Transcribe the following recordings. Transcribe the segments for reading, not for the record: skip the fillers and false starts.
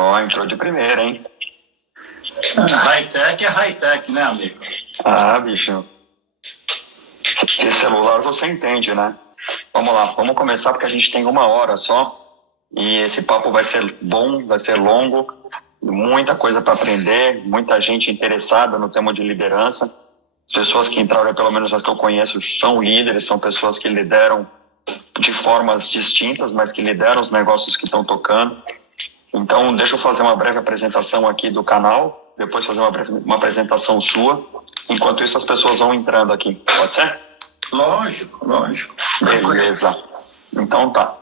Ó, entrou de primeira, hein? High-tech é high-tech, né, amigo? Ah, bicho. Esse celular você entende, né? Vamos lá, vamos começar porque a gente tem 1 hora só. E esse papo vai ser bom, vai ser longo. Muita coisa para aprender, muita gente interessada no tema de liderança. As pessoas que entraram, pelo menos as que eu conheço, são líderes, são pessoas que lideram de formas distintas, mas que lideram os negócios que estão tocando. Então, deixa eu fazer uma breve apresentação aqui do canal, depois fazer uma apresentação sua. Enquanto isso, as pessoas vão entrando aqui. Pode ser? Lógico, lógico. Beleza. Então tá.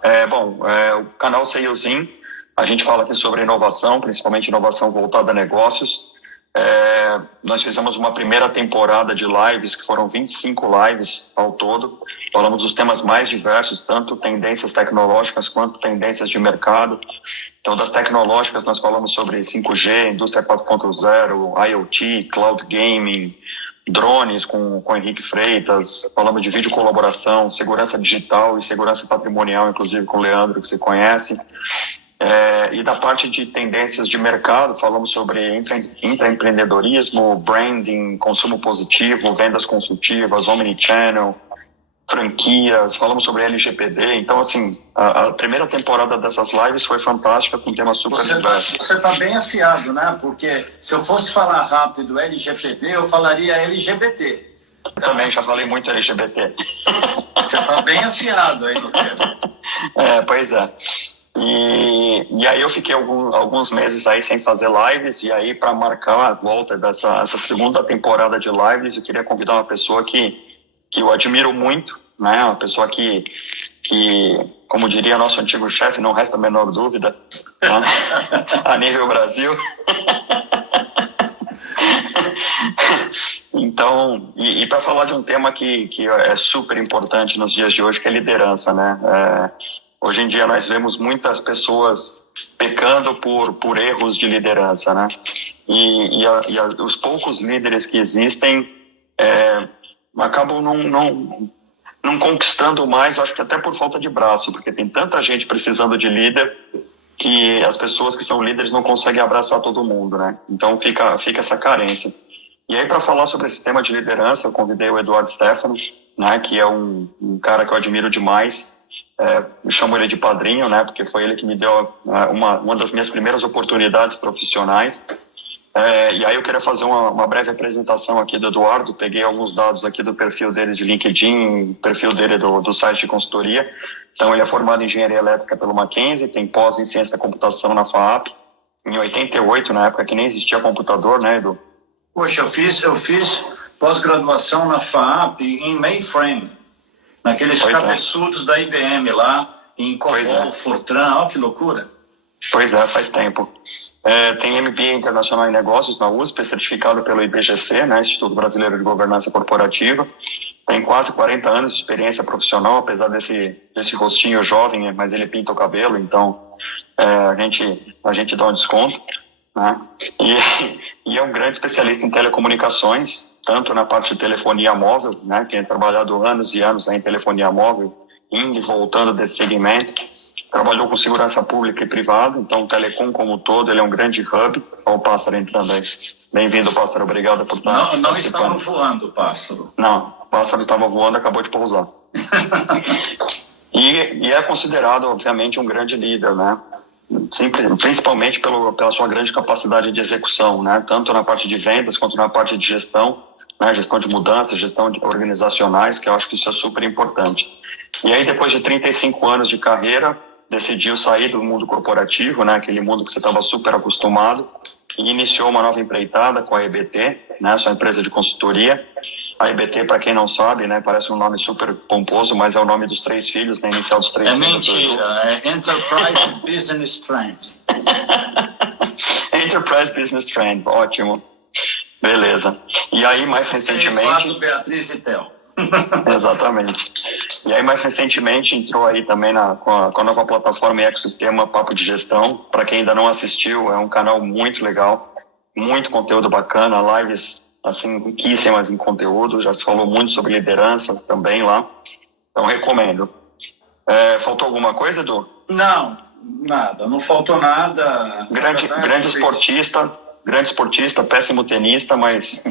O canal Salesin, a gente fala aqui sobre inovação, principalmente inovação voltada a negócios. Nós fizemos uma primeira temporada de lives, que foram 25 lives ao todo. Falamos dos temas mais diversos, tanto tendências tecnológicas quanto tendências de mercado. Então, das tecnológicas, nós falamos sobre 5G, indústria 4.0, IoT, cloud gaming, drones com Henrique Freitas, falamos de vídeo colaboração, segurança digital e segurança patrimonial, inclusive com o Leandro, que você conhece. E da parte de tendências de mercado, falamos sobre intraempreendedorismo, branding, consumo positivo, vendas consultivas, omnichannel, franquias, falamos sobre LGPD. Então, assim, a primeira temporada dessas lives foi fantástica, com temas super diversos. Você está bem afiado, né? Porque se eu fosse falar rápido LGPD, eu falaria LGBT. Eu também já falei muito LGBT. Você está bem afiado aí no tema. Pois é. E aí eu fiquei alguns meses aí sem fazer lives, e aí para marcar a volta dessa segunda temporada de lives, eu queria convidar uma pessoa que eu admiro muito, né? Uma pessoa que como diria nosso antigo chefe, não resta a menor dúvida, né? A nível Brasil. Então, e para falar de um tema que é super importante nos dias de hoje, que é liderança, né? Hoje em dia nós vemos muitas pessoas pecando por erros de liderança, né? E os poucos líderes que existem acabam não conquistando mais, acho que até por falta de braço, porque tem tanta gente precisando de líder que as pessoas que são líderes não conseguem abraçar todo mundo, né? Então fica essa carência. E aí, para falar sobre esse tema de liderança, eu convidei o Eduardo Stefano, né, que é um cara que eu admiro demais. Eu chamo ele de padrinho, né, porque foi ele que me deu uma das minhas primeiras oportunidades profissionais. E aí eu queria fazer uma breve apresentação aqui do Eduardo. Peguei alguns dados aqui do perfil dele de LinkedIn, perfil dele do site de consultoria. Então, ele é formado em engenharia elétrica pelo Mackenzie, tem pós em ciência da computação na FAAP, em 88, na época que nem existia computador, né, Edu? Poxa, eu fiz pós-graduação na FAAP em mainframe, naqueles cabeçudos da IBM lá, em COBOL, Fortran, olha que loucura. Pois é, faz tempo. Tem MBA Internacional em Negócios na USP, certificado pelo IBGC, né, Instituto Brasileiro de Governança Corporativa. Tem quase 40 anos de experiência profissional, apesar desse rostinho jovem, mas ele pinta o cabelo, então a gente dá um desconto, né? E é um grande especialista em telecomunicações, tanto na parte de telefonia móvel, né, tem trabalhado anos e anos em telefonia móvel, indo e voltando desse segmento. Trabalhou com segurança pública e privada, então o telecom como um todo, ele é um grande hub. Olha o pássaro entrando aí. Bem-vindo, pássaro, obrigado por estar Não estava voando, pássaro. Não, o pássaro estava voando, acabou de pousar. E é considerado, obviamente, um grande líder, né? Principalmente pela sua grande capacidade de execução, né? Tanto na parte de vendas quanto na parte de gestão, né? Gestão de mudanças, gestão organizacionais, que eu acho que isso é super importante. E aí, depois de 35 anos de carreira, decidiu sair do mundo corporativo, né? Aquele mundo que você estava super acostumado, e iniciou uma nova empreitada com a EBT, né? Sua empresa de consultoria. A EBT, para quem não sabe, né, parece um nome super pomposo, mas é o nome dos 3 filhos, né, inicial dos 3 filhos. Mentira, é Enterprise Business Trend. Enterprise Business Trend, ótimo. Beleza. E aí, mais recentemente... Beatriz e Theo. Exatamente. E aí, mais recentemente, entrou aí também com a nova plataforma e ecossistema Papo de Gestão. Para quem ainda não assistiu, é um canal muito legal, muito conteúdo bacana, lives assim, riquíssimas em conteúdo, já se falou muito sobre liderança também lá, então recomendo. Faltou alguma coisa, Edu? Não, Nada, não faltou nada. Grande esportista, péssimo tenista, mas...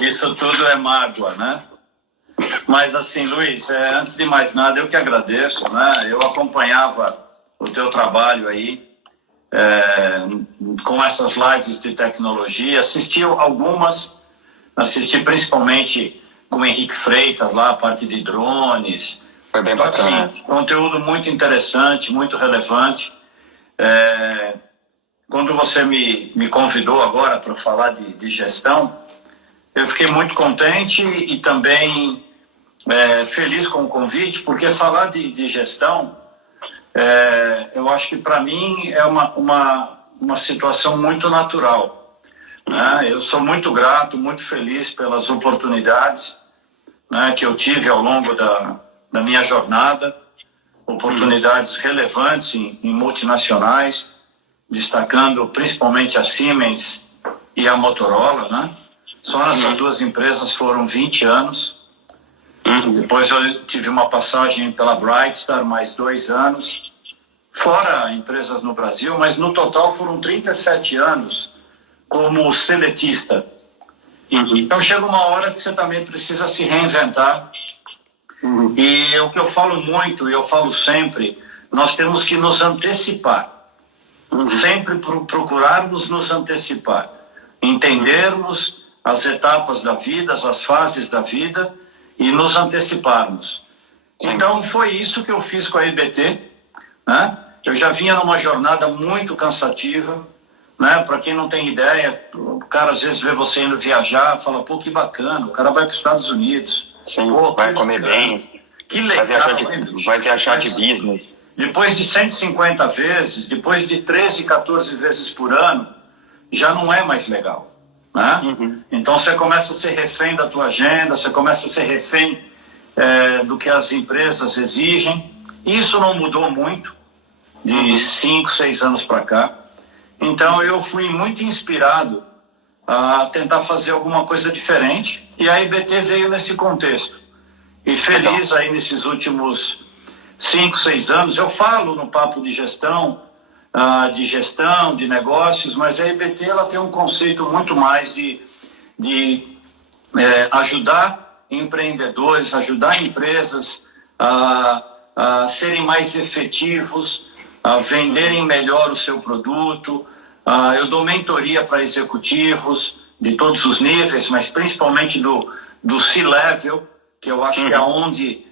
Isso tudo é mágoa, né? Mas assim, Luiz, antes de mais nada, eu que agradeço, né? Eu acompanhava o teu trabalho aí, com essas lives de tecnologia, assisti algumas, assisti principalmente com o Henrique Freitas lá, a parte de drones. Foi bem bacana. Assim, conteúdo muito interessante, muito relevante. Quando você me convidou agora para falar de gestão, eu fiquei muito contente e também feliz com o convite, porque falar de gestão, eu acho que para mim é uma situação muito natural, né? Eu sou muito grato, muito feliz pelas oportunidades, né, que eu tive ao longo da minha jornada, oportunidades relevantes em multinacionais, destacando principalmente a Siemens e a Motorola, né? Só nessas duas empresas foram 20 anos. Depois eu tive uma passagem pela Brightstar, mais 2 anos, fora empresas no Brasil, mas no total foram 37 anos como seletista. Então chega uma hora que você também precisa se reinventar. E o que eu falo muito, e eu falo sempre, nós temos que nos antecipar. Sempre procurarmos nos antecipar. Entendermos as etapas da vida, as fases da vida e nos anteciparmos. Então foi isso que eu fiz com a IBT, né? Eu já vinha numa jornada muito cansativa, né? Para quem não tem ideia, o cara às vezes vê você indo viajar, fala, pô, que bacana, o cara vai para os Estados Unidos. Sim, pô, vai comer bem, que legal, vai viajar de business. Depois de 150 vezes, depois de 13, 14 vezes por ano, já não é mais legal, né? Então você começa a ser refém da tua agenda, você começa a ser refém do que as empresas exigem. Isso não mudou muito de 5, 6 anos para cá. Então eu fui muito inspirado a tentar fazer alguma coisa diferente e a IBT veio nesse contexto. E feliz aí nesses últimos 5, 6 anos, eu falo no papo de gestão, de negócios, mas a IBT ela tem um conceito muito mais de ajudar empreendedores, ajudar empresas a serem mais efetivos, a venderem melhor o seu produto. Eu dou mentoria para executivos de todos os níveis, mas principalmente do C-Level, que eu acho que é onde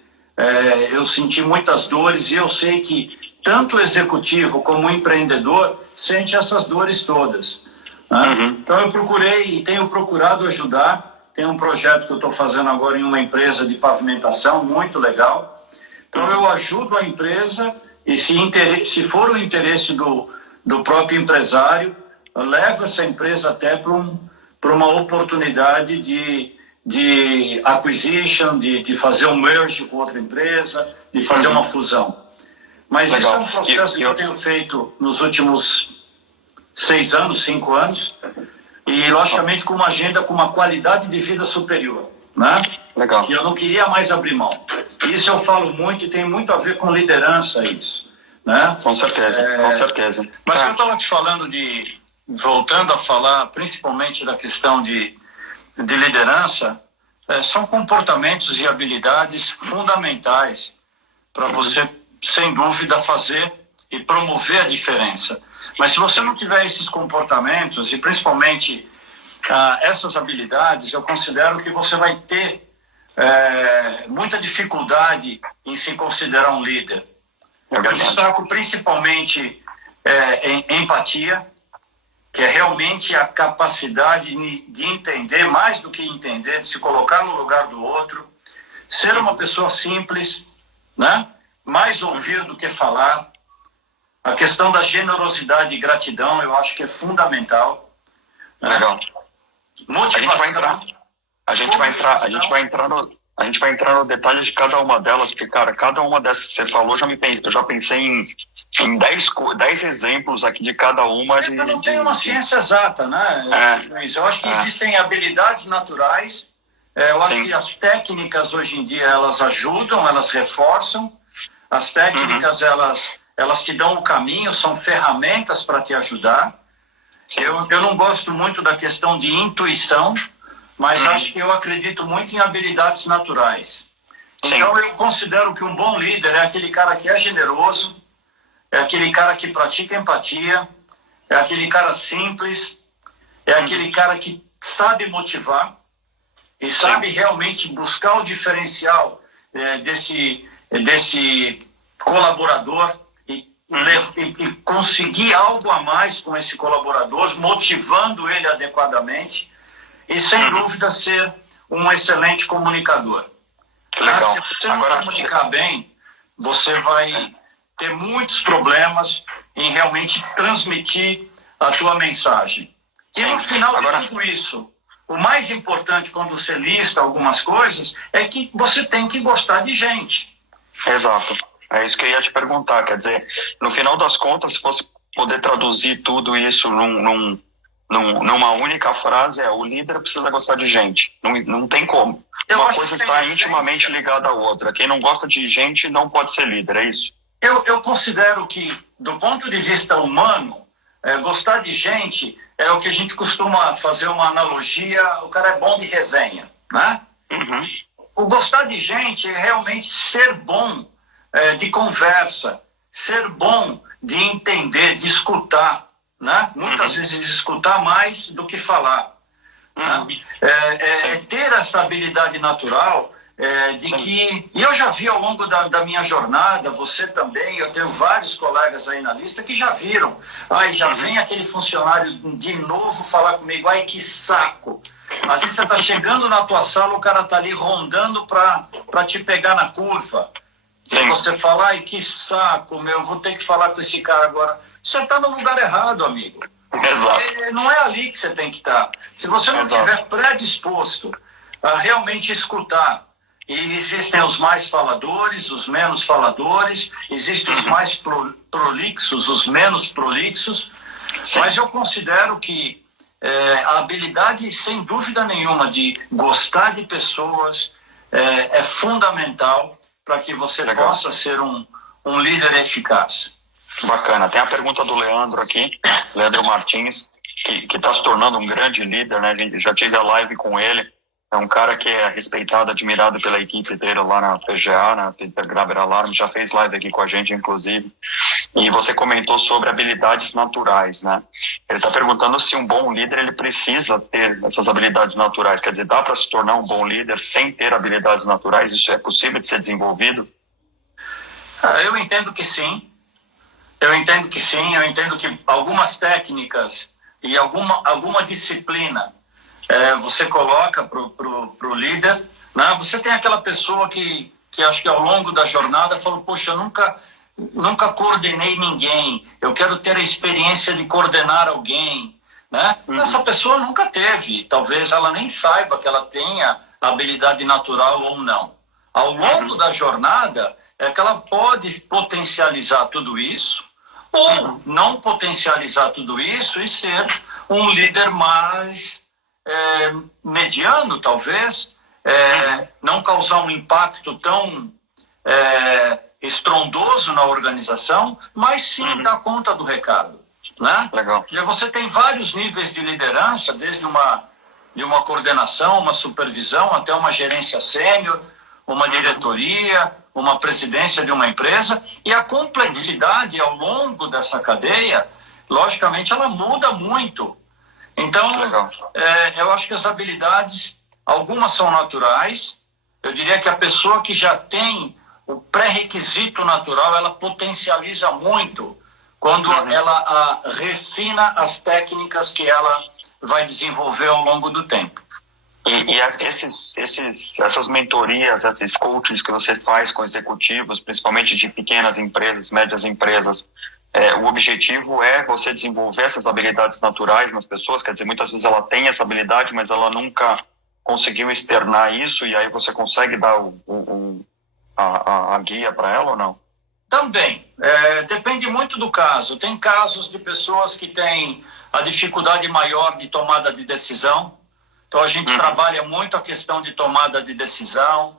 eu senti muitas dores, e eu sei que tanto o executivo como o empreendedor sente essas dores todas, né? Então eu procurei e tenho procurado ajudar. Tem um projeto que eu estou fazendo agora em uma empresa de pavimentação muito legal. Então eu ajudo a empresa e se for o interesse do próprio empresário, eu levo essa empresa até para uma oportunidade de acquisition, de fazer um merge com outra empresa, de fazer uma fusão. Mas legal. Isso é um processo que eu tenho feito nos últimos 6 anos, 5 anos, e logicamente com uma agenda com uma qualidade de vida superior, né? Legal. Que eu não queria mais abrir mão. Isso eu falo muito e tem muito a ver com liderança isso, né? Com certeza, com certeza. Mas eu estava te falando voltando a falar principalmente da questão de liderança, são comportamentos e habilidades fundamentais para você, sem dúvida, fazer e promover a diferença. Mas se você não tiver esses comportamentos e principalmente essas habilidades, eu considero que você vai ter muita dificuldade em se considerar um líder. Eu destaco principalmente em empatia, que é realmente a capacidade de entender, mais do que entender, de se colocar no lugar do outro, ser uma pessoa simples, né? Mais ouvir do que falar. A questão da generosidade e gratidão, eu acho que é fundamental. Legal. Motivação. A gente vai entrar no detalhe de cada uma delas, porque, cara, cada uma dessas que você falou, eu já pensei em 10 exemplos aqui de cada uma. Eu não tenho uma ciência exata, né, Luiz? Eu acho que existem habilidades naturais Eu acho que as técnicas hoje em dia, elas ajudam, elas reforçam. As técnicas, elas te dão o caminho, são ferramentas para te ajudar. Eu não gosto muito da questão de intuição, mas acho que eu acredito muito em habilidades naturais. Então, eu considero que um bom líder é aquele cara que é generoso, é aquele cara que pratica empatia, é aquele cara simples, é aquele cara que sabe motivar e sabe realmente buscar o diferencial desse colaborador e conseguir algo a mais com esse colaborador, motivando ele adequadamente e, sem dúvida, ser um excelente comunicador. Legal. Se você não comunicar bem, você vai ter muitos problemas em realmente transmitir a tua mensagem. E no final de tudo isso, o mais importante quando você lista algumas coisas é que você tem que gostar de gente. Exato. É isso que eu ia te perguntar. Quer dizer, no final das contas, se fosse poder traduzir tudo isso numa única frase, o líder precisa gostar de gente. Não tem como. Uma coisa está intimamente ligada à outra. Quem não gosta de gente não pode ser líder, é isso? Eu considero que, do ponto de vista humano, gostar de gente é o que a gente costuma fazer uma analogia, o cara é bom de resenha, né? O gostar de gente é realmente ser bom de conversa, ser bom de entender, de escutar, né? Muitas vezes escutar mais do que falar. Né? Ter essa habilidade natural e eu já vi ao longo da minha jornada, você também, eu tenho vários colegas aí na lista que já viram. Já vem aquele funcionário de novo falar comigo, que saco. Às vezes você está chegando na tua sala, o cara está ali rondando para te pegar na curva. E você fala, que saco, meu, vou ter que falar com esse cara agora. Você está no lugar errado, amigo. Exato. Não é ali que você tem que estar. Se você não estiver predisposto a realmente escutar, e existem os mais faladores, os menos faladores, existem os mais prolixos, os menos prolixos, mas eu considero que a habilidade, sem dúvida nenhuma, de gostar de pessoas é fundamental para que você possa ser um líder eficaz. Bacana. Tem a pergunta do Leandro aqui, Leandro Martins, que está se tornando um grande líder, né? Já tive a live com ele. É um cara que é respeitado, admirado pela equipe dele lá na PGA, na Peter Graber Alarm, já fez live aqui com a gente, inclusive. E você comentou sobre habilidades naturais, né? Ele está perguntando se um bom líder ele precisa ter essas habilidades naturais. Quer dizer, dá para se tornar um bom líder sem ter habilidades naturais? Isso é possível de ser desenvolvido? Eu entendo que sim. Eu entendo que algumas técnicas e alguma disciplina você coloca pro líder, né? Você tem aquela pessoa que acho que ao longo da jornada falou, poxa, eu nunca coordenei ninguém, eu quero ter a experiência de coordenar alguém, né? Essa pessoa nunca teve, talvez ela nem saiba que ela tenha habilidade natural ou não. Ao longo da jornada é que ela pode potencializar tudo isso, ou não potencializar tudo isso e ser um líder mais mediano, talvez, não causar um impacto tão estrondoso na organização, mas sim dar conta do recado, né? Legal. E você tem vários níveis de liderança, desde de uma coordenação, uma supervisão, até uma gerência sênior, uma diretoria, uma presidência de uma empresa, e a complexidade ao longo dessa cadeia, logicamente, ela muda muito. Então, eu acho que as habilidades, algumas são naturais. Eu diria que a pessoa que já tem o pré-requisito natural, ela potencializa muito quando ela refina as técnicas que ela vai desenvolver ao longo do tempo. E essas mentorias, esses coachings que você faz com executivos, principalmente de pequenas empresas, médias empresas, o objetivo é você desenvolver essas habilidades naturais nas pessoas? Quer dizer, muitas vezes ela tem essa habilidade, mas ela nunca conseguiu externar isso, e aí você consegue dar a guia para ela ou não? Também. Depende muito do caso. Tem casos de pessoas que têm a dificuldade maior de tomada de decisão. Então, a gente trabalha muito a questão de tomada de decisão.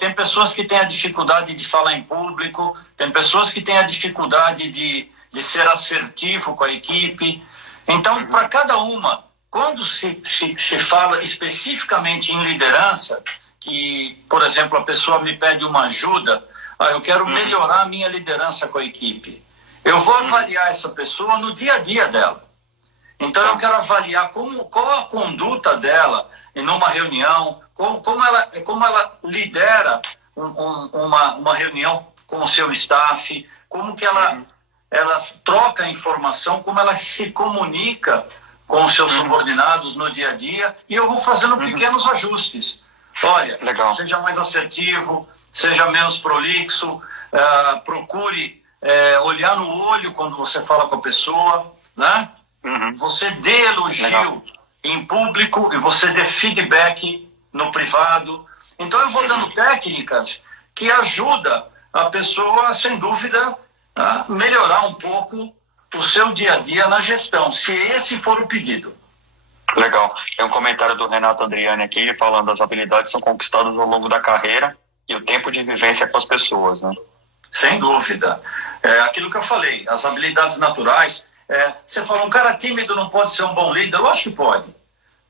Tem pessoas que têm a dificuldade de falar em público, tem pessoas que têm a dificuldade de ser assertivo com a equipe. Então, para cada uma, quando se fala especificamente em liderança, que, por exemplo, a pessoa me pede uma ajuda, eu quero melhorar a minha liderança com a equipe. Eu vou avaliar essa pessoa no dia a dia dela. Então, eu quero avaliar qual a conduta dela numa reunião, como ela lidera uma reunião com o seu staff, como que ela troca informação, como ela se comunica com os seus subordinados no dia a dia, e eu vou fazendo pequenos ajustes. Olha, seja mais assertivo, seja menos prolixo, procure olhar no olho quando você fala com a pessoa, né? Você dê elogio em público e você dê feedback no privado. Então eu vou dando técnicas que ajudam a pessoa, sem dúvida, a melhorar um pouco o seu dia a dia na gestão, se esse for o pedido. Legal. Tem um comentário do Renato Andriani aqui, falando as habilidades são conquistadas ao longo da carreira e o tempo de vivência com as pessoas, né? Sem dúvida. Aquilo que eu falei, as habilidades naturais. Você fala, um cara tímido não pode ser um bom líder? Lógico que pode,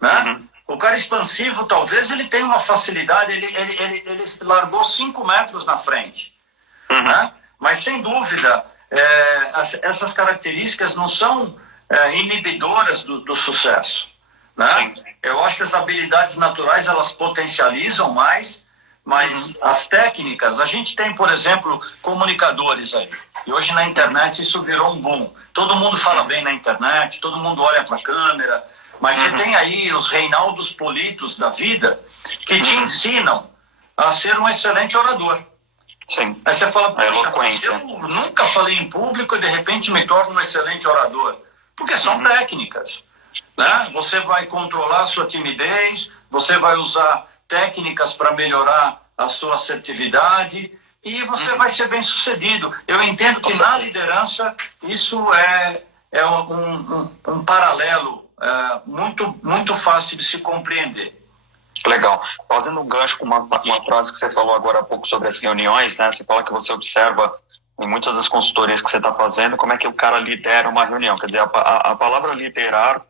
né? O cara expansivo, talvez ele tenha uma facilidade, ele largou 5 metros na frente, né? Mas, sem dúvida, essas características não são inibidoras do sucesso, né? Eu acho que as habilidades naturais, elas potencializam mais, mas as técnicas, a gente tem, por exemplo, comunicadores aí. E hoje na internet isso virou um boom. Todo mundo fala bem na internet, todo mundo olha para a câmera, mas você tem aí os Reinaldos Politos da vida que te ensinam a ser um excelente orador. Sim. Aí você fala, poxa, eu nunca falei em público e de repente me torno um excelente orador. Porque são técnicas, né? Você vai controlar a sua timidez, você vai usar técnicas para melhorar a sua assertividade e você vai ser bem sucedido. Eu entendo que na liderança isso é um paralelo muito fácil de se compreender. Legal. Fazendo um gancho com uma frase que você falou agora há pouco sobre as reuniões, né? Você fala que você observa em muitas das consultorias que você está fazendo como é que o cara lidera uma reunião. Quer dizer, a palavra liderar,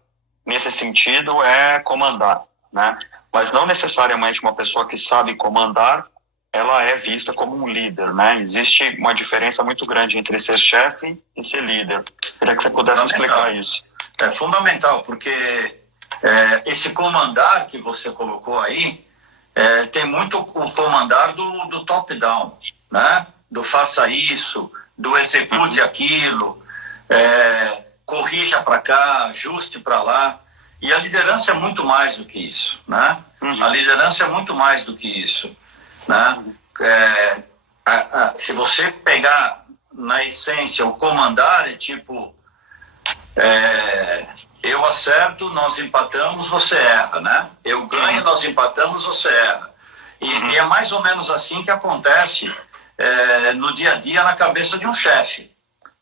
nesse sentido, é comandar, né? Mas não necessariamente uma pessoa que sabe comandar, ela é vista como um líder, né? Existe uma diferença muito grande entre ser chefe e ser líder. Queria que você pudesse explicar isso. É fundamental, porque esse comandar que você colocou aí, tem muito o comandar do top-down, né? Do faça isso, do execute aquilo, corrija para cá, ajuste para lá. E a liderança é muito mais do que isso, né? A liderança é muito mais do que isso, né? Se você pegar na essência o comandar, é tipo eu acerto, nós empatamos, você erra, né? Eu ganho, nós empatamos, você erra. E é mais ou menos assim que acontece no dia a dia na cabeça de um chefe,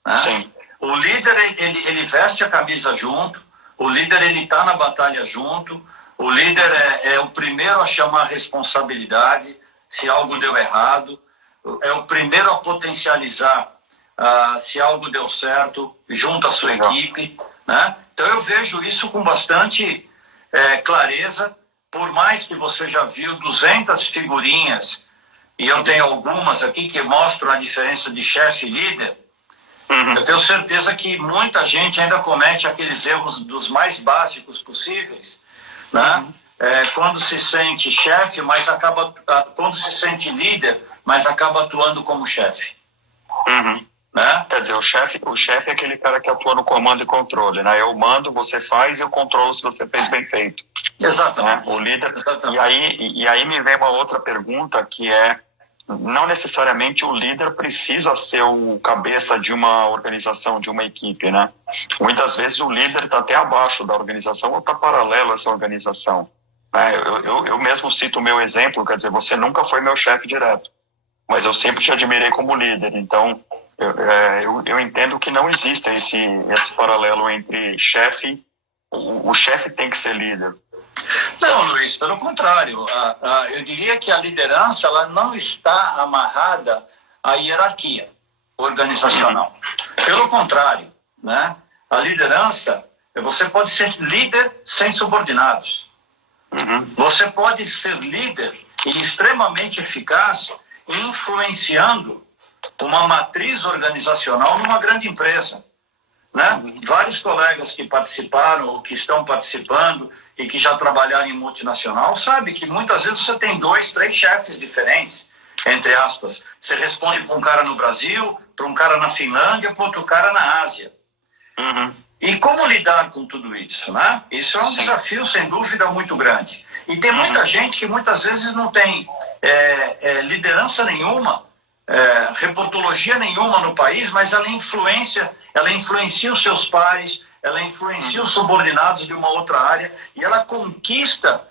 né? Sim. O líder, ele veste a camisa junto, o líder, ele está na batalha junto, o líder é o primeiro a chamar a responsabilidade se algo deu errado, é o primeiro a potencializar se algo deu certo junto à sua equipe, né? Então eu vejo isso com bastante clareza, por mais que você já viu 200 figurinhas, e eu tenho algumas aqui que mostram a diferença de chefe e líder, eu tenho certeza que muita gente ainda comete aqueles erros dos mais básicos possíveis, né? Quando se sente chefe, mas quando se sente líder, mas acaba atuando como chefe. Né? Quer dizer, o chefe é aquele cara que atua no comando e controle, né? Eu mando, você faz e eu controlo se você fez bem feito. Exatamente. Né? O líder. Exatamente. E aí me vem uma outra pergunta que não necessariamente o líder precisa ser o cabeça de uma organização, de uma equipe, né? Muitas vezes o líder está até abaixo da organização ou está paralelo a essa organização. Né? Eu mesmo cito o meu exemplo, quer dizer, você nunca foi meu chefe direto, mas eu sempre te admirei como líder, então eu entendo que não existe esse paralelo entre chefe, o chefe tem que ser líder, Não, Luiz, pelo contrário. Eu diria que a liderança ela não está amarrada à hierarquia organizacional. Pelo contrário, né? A liderança, você pode ser líder sem subordinados. Você pode ser líder e extremamente eficaz influenciando uma matriz organizacional numa grande empresa. Né? Vários colegas que participaram ou que estão participando e que já trabalharam em multinacional sabem que muitas vezes você tem 2, 3 chefes diferentes, entre aspas. Você responde para um cara no Brasil, para um cara na Finlândia, para outro cara na Ásia. E como lidar com tudo isso? Né? Isso é um desafio, sem dúvida, muito grande. E tem muita gente que muitas vezes não tem liderança nenhuma, reportologia nenhuma no país, mas ela influencia os seus pares, ela influencia os subordinados de uma outra área e ela conquista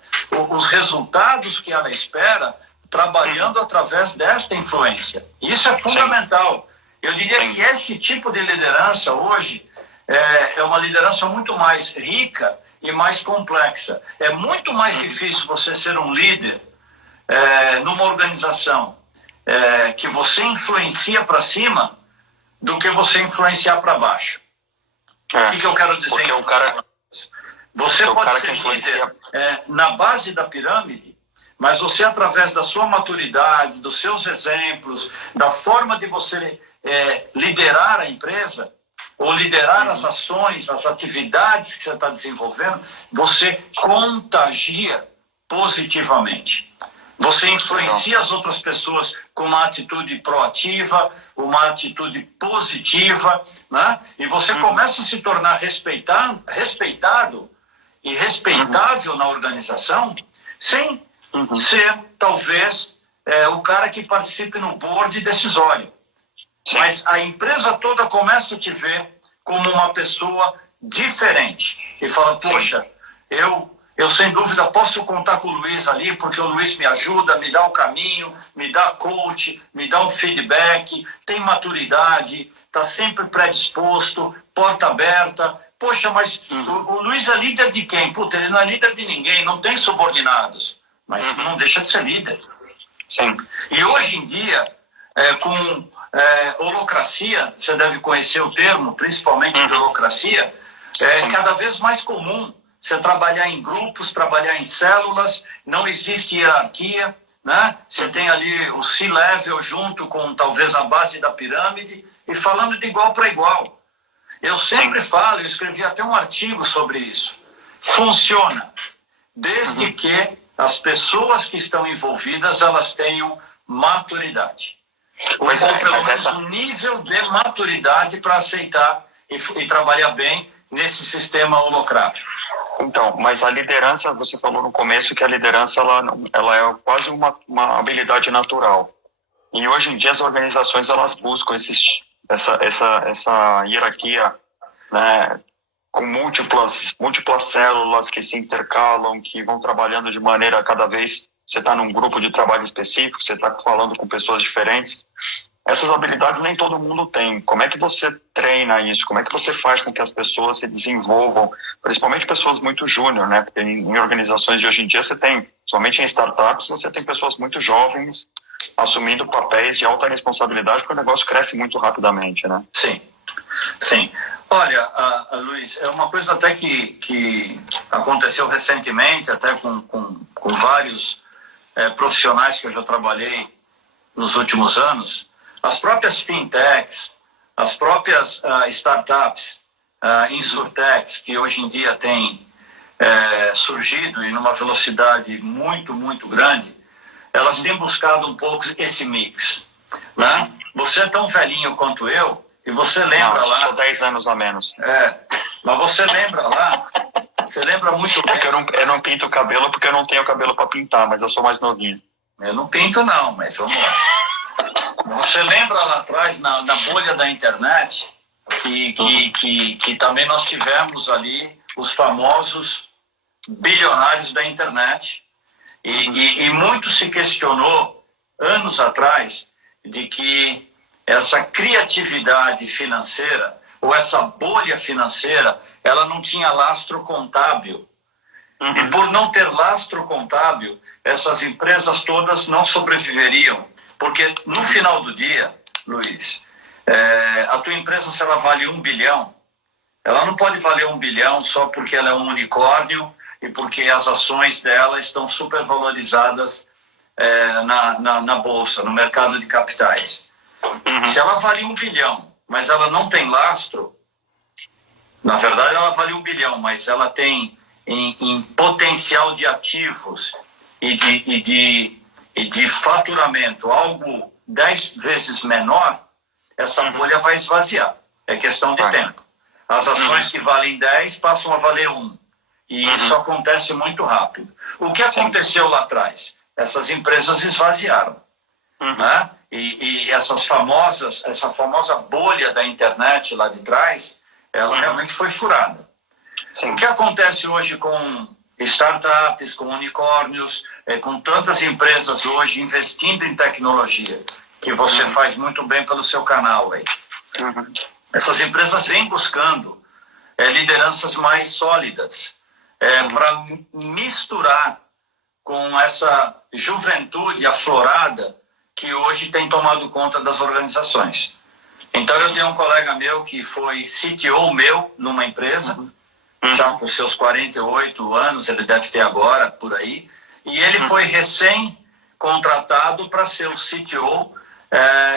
os resultados que ela espera trabalhando através desta influência. Isso é fundamental. Eu diria que esse tipo de liderança hoje é uma liderança muito mais rica e mais complexa. É muito mais difícil você ser um líder numa organização que você influencia para cima do que você influenciar para baixo. O que eu quero dizer? Porque o cara, você pode ser líder na base da pirâmide, mas você, através da sua maturidade, dos seus exemplos, da forma de você liderar a empresa, ou liderar as ações, as atividades que você está desenvolvendo, você contagia positivamente. Você influencia as outras pessoas com uma atitude proativa, uma atitude positiva, né? E você começa a se tornar respeitado e respeitável na organização, sem ser, talvez, o cara que participe no board decisório. Mas a empresa toda começa a te ver como uma pessoa diferente. E fala, poxa, eu sem dúvida posso contar com o Luiz ali, porque o Luiz me ajuda, me dá o caminho, me dá coach, me dá um feedback, tem maturidade, está sempre predisposto, porta aberta. Poxa, mas o Luiz é líder de quem? Puta, ele não é líder de ninguém, não tem subordinados. Mas não deixa de ser líder. E hoje em dia, com holocracia, você deve conhecer o termo, principalmente de holocracia, cada vez mais comum você trabalhar em grupos, trabalhar em células, não existe hierarquia, né? Você tem ali o C-level junto com talvez a base da pirâmide e falando de igual para igual. Eu sempre falo, eu escrevi até um artigo sobre isso. Funciona, desde que as pessoas que estão envolvidas, elas tenham maturidade. Ou pelo menos um nível de maturidade para aceitar e trabalhar bem nesse sistema holocrático. Então, mas a liderança, você falou no começo que a liderança ela é quase uma habilidade natural. E hoje em dia as organizações elas buscam essa hierarquia, né, com múltiplas células que se intercalam, que vão trabalhando de maneira cada vez. Você está num grupo de trabalho específico, você está falando com pessoas diferentes. Essas habilidades nem todo mundo tem. Como é que você treina isso? Como é que você faz com que as pessoas se desenvolvam, principalmente pessoas muito júnior, né? Porque em organizações de hoje em dia você tem, somente em startups, você tem pessoas muito jovens assumindo papéis de alta responsabilidade, porque o negócio cresce muito rapidamente, né? Sim. Olha, Luiz, é uma coisa até que aconteceu recentemente, até com vários profissionais que eu já trabalhei nos últimos anos. As próprias fintechs, as próprias startups, insurtechs, que hoje em dia têm surgido e numa velocidade muito, muito grande, elas têm buscado um pouco esse mix. Né? Você é tão velhinho quanto eu, e você lembra lá... Sou 10 anos a menos. Mas você lembra lá, você lembra muito bem... Eu não pinto o cabelo porque eu não tenho cabelo para pintar, mas eu sou mais novinho. Eu não pinto não, mas vamos lá. Você lembra lá atrás, na bolha da internet, que também nós tivemos ali os famosos bilionários da internet. E muito se questionou, anos atrás, de que essa criatividade financeira, ou essa bolha financeira, ela não tinha lastro contábil. E por não ter lastro contábil, essas empresas todas não sobreviveriam. Porque no final do dia, Luiz, a tua empresa, se ela vale 1 bilhão, ela não pode valer 1 bilhão só porque ela é um unicórnio e porque as ações dela estão supervalorizadas na bolsa, no mercado de capitais. Se ela vale 1 bilhão, mas ela não tem lastro, na verdade ela vale 1 bilhão, mas ela tem em potencial de ativos e de faturamento algo 10 vezes menor, essa bolha vai esvaziar. É questão de tempo. As ações que valem 10 passam a valer 1. E isso acontece muito rápido. O que aconteceu lá atrás? Essas empresas esvaziaram. Né? E essa famosa bolha da internet lá de trás, ela realmente foi furada. O que acontece hoje com startups, com unicórnios, com tantas empresas hoje investindo em tecnologia, que você faz muito bem pelo seu canal aí. Essas empresas vêm buscando lideranças mais sólidas para misturar com essa juventude aflorada que hoje tem tomado conta das organizações. Então, eu tenho um colega meu que foi CTO meu numa empresa, já com seus 48 anos, ele deve ter agora, por aí, e ele foi recém-contratado para ser o CTO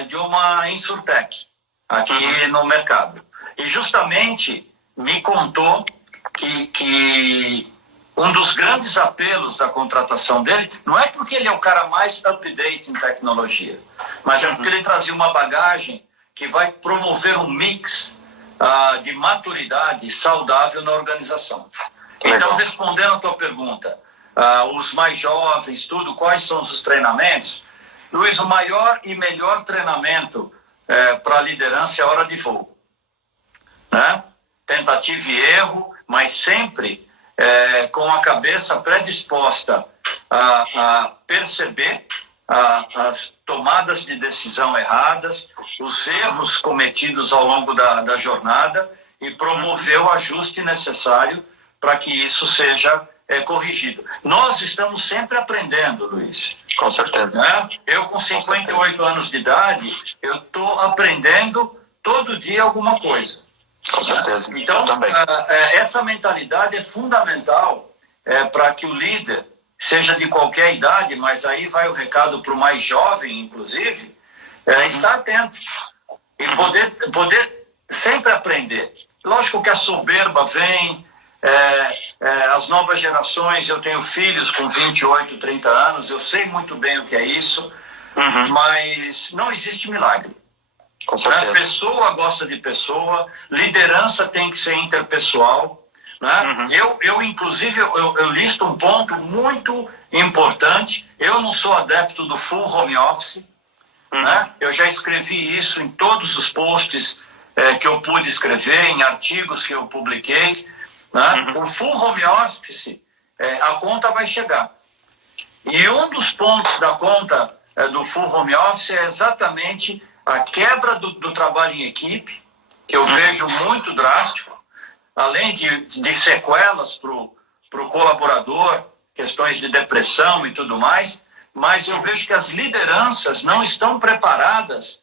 de uma Insurtech, aqui no mercado. E justamente me contou que um dos grandes apelos da contratação dele não é porque ele é o cara mais up-to-date em tecnologia, mas é porque ele trazia uma bagagem que vai promover um mix de maturidade saudável na organização. Então, respondendo a tua pergunta, os mais jovens, quais são os treinamentos? Luiz, o maior e melhor treinamento para a liderança é a hora de voo. Né? Tentativa e erro, mas sempre com a cabeça predisposta a perceber as tomadas de decisão erradas, os erros cometidos ao longo da jornada e promover o ajuste necessário para que isso seja corrigido. Nós estamos sempre aprendendo, Luiz. Com certeza. Né? Eu, com 58 anos de idade, eu estou aprendendo todo dia alguma coisa. Com certeza. Então, essa mentalidade é fundamental para que o líder, seja de qualquer idade, mas aí vai o recado para o mais jovem, inclusive, estar atento e poder sempre aprender. Lógico que a soberba vem, as novas gerações, eu tenho filhos com 28, 30 anos, eu sei muito bem o que é isso, mas não existe milagre. Com certeza. Pessoa gosta de pessoa, liderança tem que ser interpessoal. Né? Eu inclusive, eu listo um ponto muito importante. Eu não sou adepto do full home office. Né? Eu já escrevi isso em todos os posts que eu pude escrever, em artigos que eu publiquei. Né? O full home office, a conta vai chegar. E um dos pontos da conta do full home office é exatamente a quebra do trabalho em equipe, que eu vejo muito drástico, além de sequelas para o colaborador, questões de depressão e tudo mais, mas eu vejo que as lideranças não estão preparadas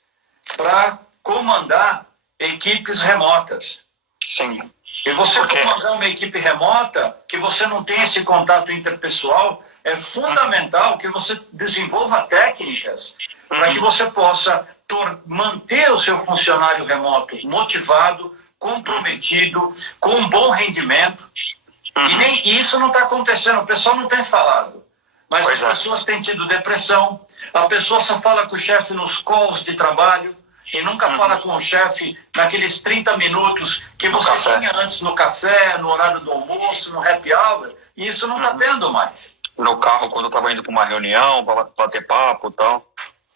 para comandar equipes remotas. Sim. E você comandar uma equipe remota, que você não tem esse contato interpessoal, é fundamental que você desenvolva técnicas para que você possa manter o seu funcionário remoto motivado, comprometido, com um bom rendimento. E isso não está acontecendo, o pessoal não tem falado. Mas as pessoas têm tido depressão, a pessoa só fala com o chefe nos calls de trabalho e nunca fala com o chefe naqueles 30 minutos que você tinha antes no café, no horário do almoço, no happy hour, e isso não está tendo mais. No carro, quando eu estava indo para uma reunião, para bater papo e tal.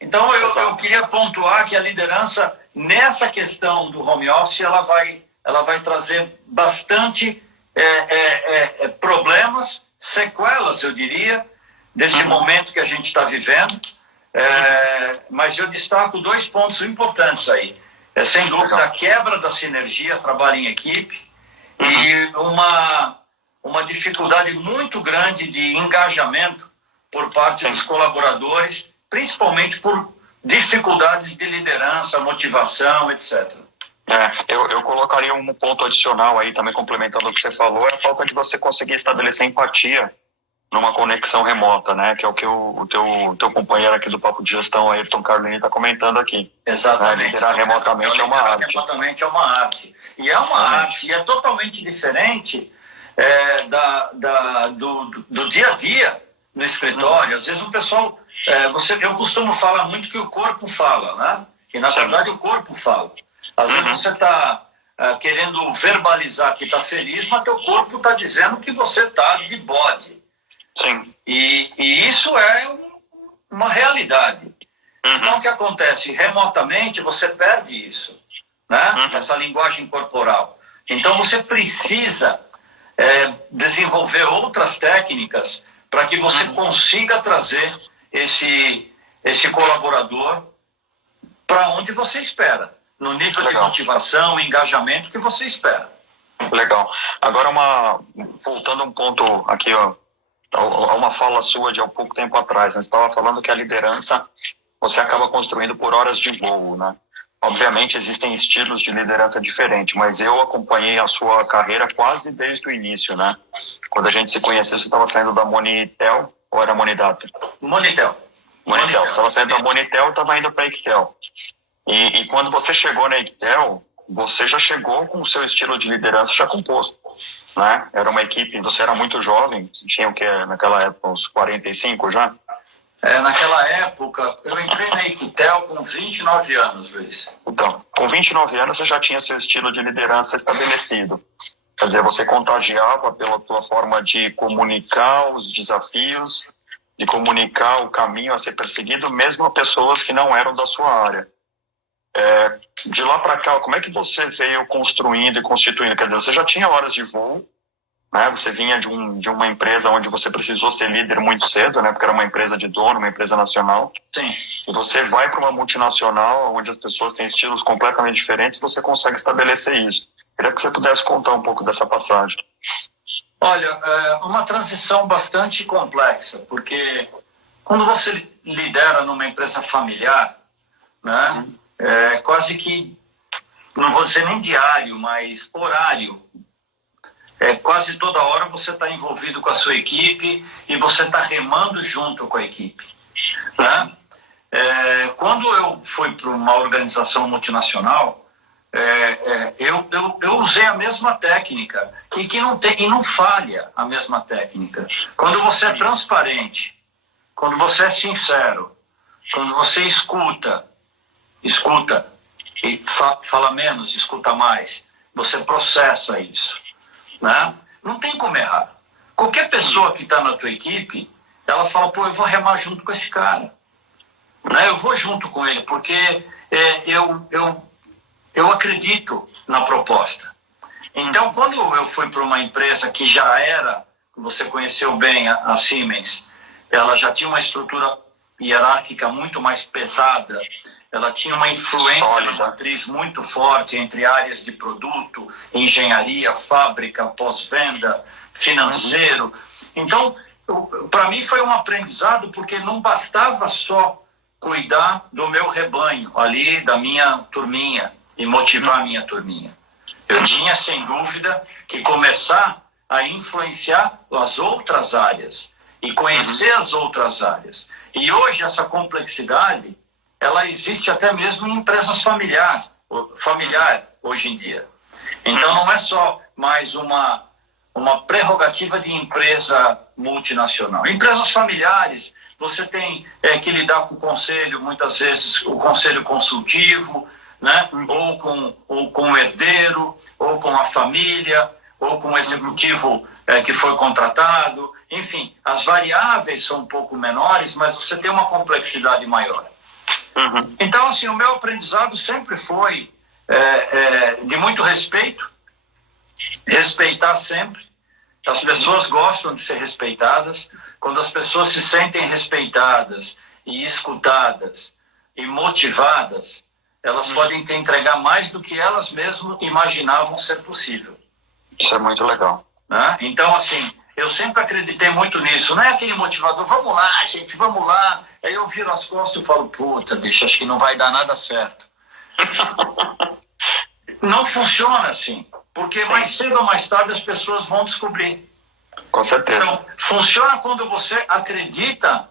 Então, eu queria pontuar que a liderança, nessa questão do home office, ela vai trazer bastante problemas, sequelas, eu diria, desse momento que a gente está vivendo. Mas eu destaco 2 pontos importantes aí. Sem dúvida, a quebra da sinergia, trabalho em equipe, e uma dificuldade muito grande de engajamento por parte dos colaboradores, principalmente por dificuldades de liderança, motivação, etc. Eu colocaria um ponto adicional aí, também complementando o que você falou, é a falta de você conseguir estabelecer empatia numa conexão remota, né? Que é o que o teu companheiro aqui do Papo de Gestão, Ayrton Carlini, está comentando aqui. Exatamente. Liderar remotamente é uma arte. Remotamente é uma arte. E é uma arte, e é totalmente diferente do dia a dia no escritório. Às vezes o pessoal... eu costumo falar muito que o corpo fala, né? E na verdade o corpo fala. Às vezes você está querendo verbalizar que está feliz, mas teu corpo está dizendo que você está de bode. Sim. E isso é uma realidade. Então o que acontece? Remotamente você perde isso, né? Essa linguagem corporal. Então você precisa desenvolver outras técnicas para que você consiga trazer esse colaborador para onde você espera, no nível de motivação, engajamento que você espera. Legal. Agora, voltando um ponto aqui, ó, a uma fala sua de há pouco tempo atrás, né? Você estava falando que a liderança você acaba construindo por horas de voo, né? Obviamente existem estilos de liderança diferentes, mas eu acompanhei a sua carreira quase desde o início, né? Quando a gente se conheceu, você estava saindo da Monitel ou era Monidata? Monitel. Você estava saindo da Monitel e estava indo para a Ictel. E quando você chegou na Ictel, você já chegou com o seu estilo de liderança já composto, né? Era uma equipe, você era muito jovem, tinha o que naquela época, uns 45 já? Naquela época, eu entrei na Ictel com 29 anos, Luiz. Então, com 29 anos você já tinha seu estilo de liderança estabelecido. Quer dizer, você contagiava pela tua forma de comunicar os desafios, de comunicar o caminho a ser perseguido, mesmo a pessoas que não eram da sua área. De lá para cá, como é que você veio construindo e constituindo? Quer dizer, você já tinha horas de voo, né? Você vinha de uma empresa onde você precisou ser líder muito cedo, né? Porque era uma empresa de dono, uma empresa nacional. Sim. E você vai para uma multinacional, onde as pessoas têm estilos completamente diferentes, você consegue estabelecer isso. Queria que você pudesse contar um pouco dessa passagem. Olha, uma transição bastante complexa, porque quando você lidera numa empresa familiar, né? Quase que, não vou dizer nem diário, mas horário. Quase toda hora você está envolvido com a sua equipe e você está remando junto com a equipe, né? Quando eu fui para uma organização multinacional, eu usei a mesma técnica e não falha a mesma técnica. Quando você é transparente, quando você é sincero, quando você escuta e fala menos, escuta mais, você processa isso, né? Não tem como errar. Qualquer pessoa que está na tua equipe, ela fala, pô, eu vou remar junto com esse cara, né? Eu vou junto com ele, porque eu acredito na proposta. Então, quando eu fui para uma empresa que já era, você conheceu bem a Siemens, ela já tinha uma estrutura hierárquica muito mais pesada, ela tinha uma influência na matriz muito forte entre áreas de produto, engenharia, fábrica, pós-venda, financeiro. Então, para mim foi um aprendizado, porque não bastava só cuidar do meu rebanho, ali da minha turminha, e motivar a minha turminha. Eu tinha, sem dúvida, que começar a influenciar as outras áreas e conhecer as outras áreas. E hoje essa complexidade, ela existe até mesmo em empresas familiar hoje em dia. Então não é só mais uma prerrogativa de empresa multinacional. Empresas familiares, você tem que lidar com o conselho, muitas vezes o conselho consultivo, né? Ou com o herdeiro, ou com a família, ou com o executivo que foi contratado. Enfim, as variáveis são um pouco menores, mas você tem uma complexidade maior. Então, assim, o meu aprendizado sempre foi de muito respeito, respeitar sempre. As pessoas gostam de ser respeitadas. Quando as pessoas se sentem respeitadas e escutadas e motivadas, elas podem te entregar mais do que elas mesmas imaginavam ser possível. Isso é muito legal. né? Então, assim, eu sempre acreditei muito nisso. Não é aquele motivador, vamos lá, gente, vamos lá. Aí eu viro as costas e falo, puta, bicho, acho que não vai dar nada certo. Não funciona assim, porque Sim. mais cedo ou mais tarde as pessoas vão descobrir. Com certeza. Então, funciona quando você acredita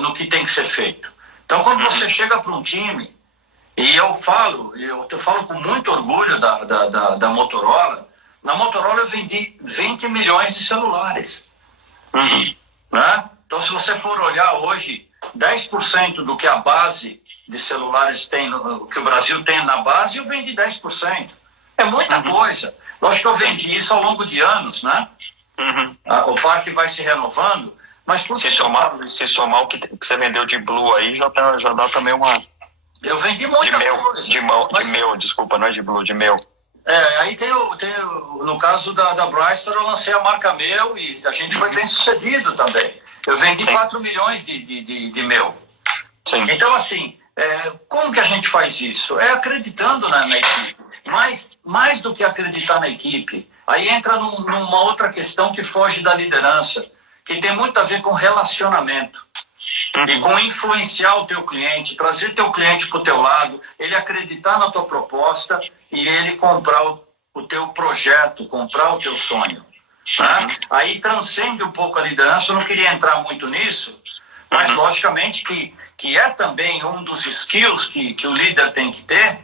no que tem que ser feito. Então, quando você chega para um time, e eu falo com muito orgulho da Motorola. Na Motorola eu vendi 20 milhões de celulares. Né? Então, se você for olhar hoje, 10% do que a base de celulares tem, que o Brasil tem na base, eu vendi 10%. É muita coisa. Lógico que eu vendi isso ao longo de anos, né? O parque vai se renovando, mas por que se somar o que você vendeu de Blue aí, já dá também uma... Eu vendi muita coisa. De meu, desculpa, não é de Blue, de meu. Aí tem no caso da Brightstar, eu lancei a marca Meu e a gente foi bem sucedido também. Eu vendi 4 milhões de Meu. Sim. Então, assim, como que a gente faz isso? É acreditando na equipe. Mas, mais do que acreditar na equipe, aí entra numa outra questão que foge da liderança, que tem muito a ver com relacionamento. E com influenciar o teu cliente, trazer teu cliente para o teu lado, ele acreditar na tua proposta e ele comprar o teu projeto, comprar o teu sonho. Né? Aí transcende um pouco a liderança, eu não queria entrar muito nisso, mas logicamente que é também um dos skills que o líder tem que ter,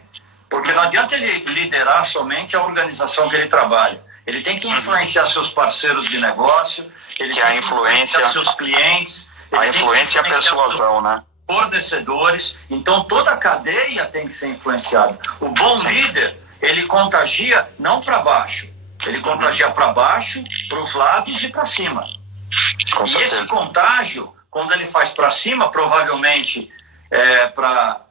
porque não adianta ele liderar somente a organização que ele trabalha. Ele tem que influenciar seus parceiros de negócio, ele tem que influenciar seus clientes. A influência e a persuasão, né? Fornecedores. Então, toda a cadeia tem que ser influenciada. O bom líder, ele contagia não para baixo. Ele contagia para baixo, para os lados e para cima. E esse contágio, quando ele faz para cima, provavelmente para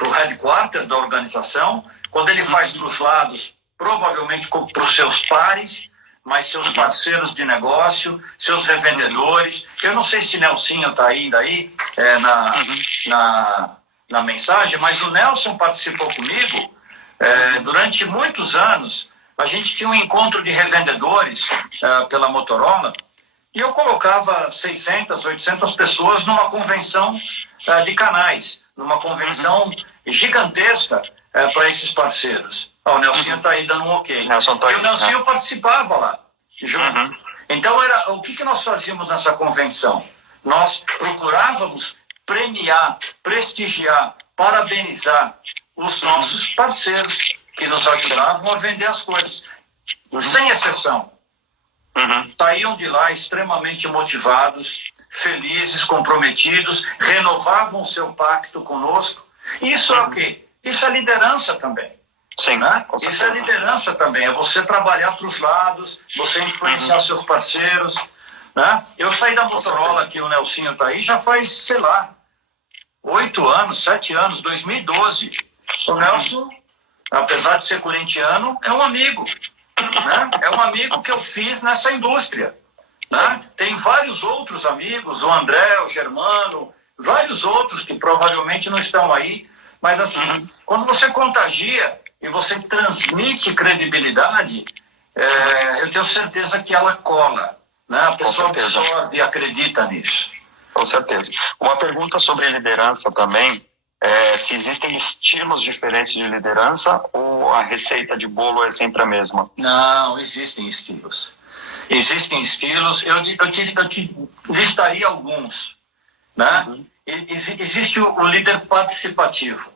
o headquarter da organização. Quando ele faz para os lados, provavelmente para os seus pares, mas seus parceiros de negócio, seus revendedores. Eu não sei se Nelsinho está ainda aí na mensagem, mas o Nelson participou comigo. Durante muitos anos, a gente tinha um encontro de revendedores pela Motorola e eu colocava 600, 800 pessoas numa convenção de canais, numa convenção gigantesca para esses parceiros. O Nelsinho está aí dando um ok. E o Nelsinho participava lá, junto. Então, o que nós fazíamos nessa convenção? Nós procurávamos premiar, prestigiar, parabenizar os nossos parceiros que nos ajudavam a vender as coisas. Sem exceção. Saíam de lá extremamente motivados, felizes, comprometidos, renovavam o seu pacto conosco. Isso é o quê? Isso é liderança também. Sim, né? Isso é liderança também, é você trabalhar para os lados, você influenciar seus parceiros. Né? Eu saí da Motorola, que o Nelsinho está aí, já faz, sei lá, 8 anos, 7 anos, 2012. O Nelson, apesar de ser corintiano, é um amigo. Né? É um amigo que eu fiz nessa indústria. Né? Tem vários outros amigos, o André, o Germano, vários outros que provavelmente não estão aí. Mas assim, quando você contagia e você transmite credibilidade, eu tenho certeza que ela cola. Né? A pessoa absorve e acredita nisso. Com certeza. Uma pergunta sobre liderança também, se existem estilos diferentes de liderança ou a receita de bolo é sempre a mesma? Não, existem estilos. Existem estilos, eu te listaria alguns. Né? Existe o líder participativo.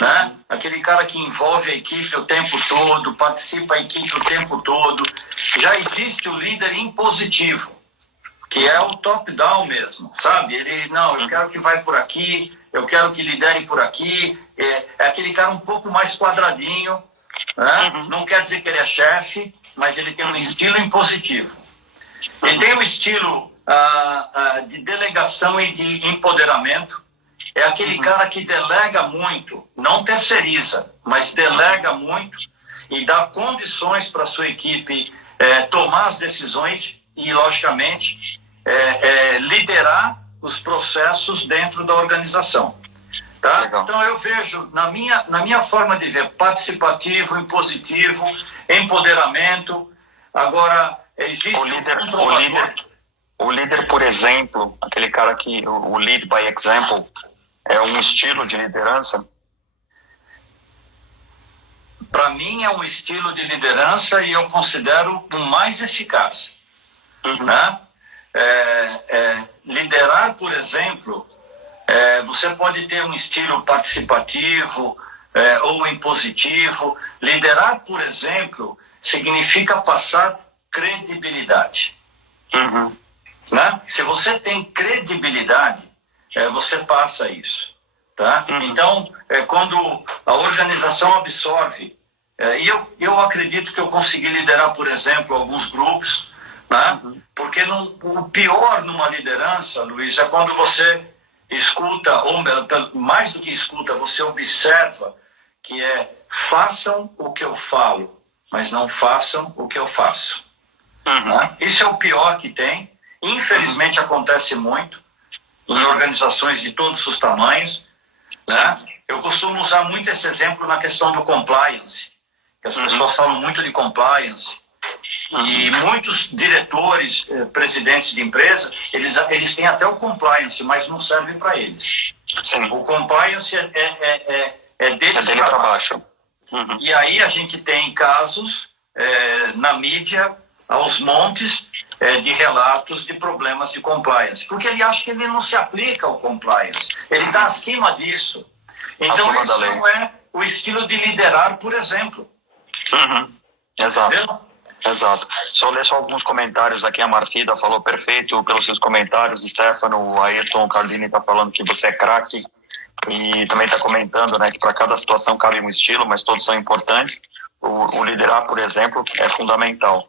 Né? Aquele cara que envolve a equipe o tempo todo, participa a equipe o tempo todo. Já existe o líder impositivo, que é o top-down mesmo, sabe? Ele, não, eu quero que vai por aqui, eu quero que lidere por aqui. É aquele cara um pouco mais quadradinho, né? Não quer dizer que ele é chefe, mas ele tem um estilo impositivo. Ele tem um estilo de delegação e de empoderamento. É aquele cara que delega muito, não terceiriza, mas delega muito e dá condições para a sua equipe tomar as decisões e, logicamente, liderar os processos dentro da organização. Tá? Então, eu vejo, na minha forma de ver, participativo, impositivo, empoderamento. Agora, existe o líder, por exemplo, aquele cara que o lead by example é um estilo de liderança? Para mim é um estilo de liderança e eu considero o mais eficaz. Né? Liderar, por exemplo, você pode ter um estilo participativo ou impositivo. Liderar, por exemplo, significa passar credibilidade. Né? Se você tem credibilidade, você passa isso. Tá? Então, quando a organização absorve, e eu acredito que eu consegui liderar, por exemplo, alguns grupos, né? Porque o pior numa liderança, Luiz, é quando você escuta, ou mais do que escuta, você observa que façam o que eu falo, mas não façam o que eu faço. Né? Isso é o pior que tem. Infelizmente acontece muito em organizações de todos os tamanhos. Né? Eu costumo usar muito esse exemplo na questão do compliance, que as pessoas falam muito de compliance. E muitos diretores, presidentes de empresa, eles têm até o compliance, mas não serve para eles. Sim. O compliance é deles dele para baixo. E aí a gente tem casos na mídia, aos montes, de relatos de problemas de compliance. Porque ele acha que ele não se aplica ao compliance. Ele está acima disso. Então, esse não é o estilo de liderar, por exemplo. Exato. Entendeu? Exato. Só ler só alguns comentários aqui. A Marfida falou perfeito pelos seus comentários. Stefano, o Ayrton, o Carlini está falando que você é craque. E também está comentando, né, que para cada situação cabe um estilo, mas todos são importantes. O liderar, por exemplo, é fundamental.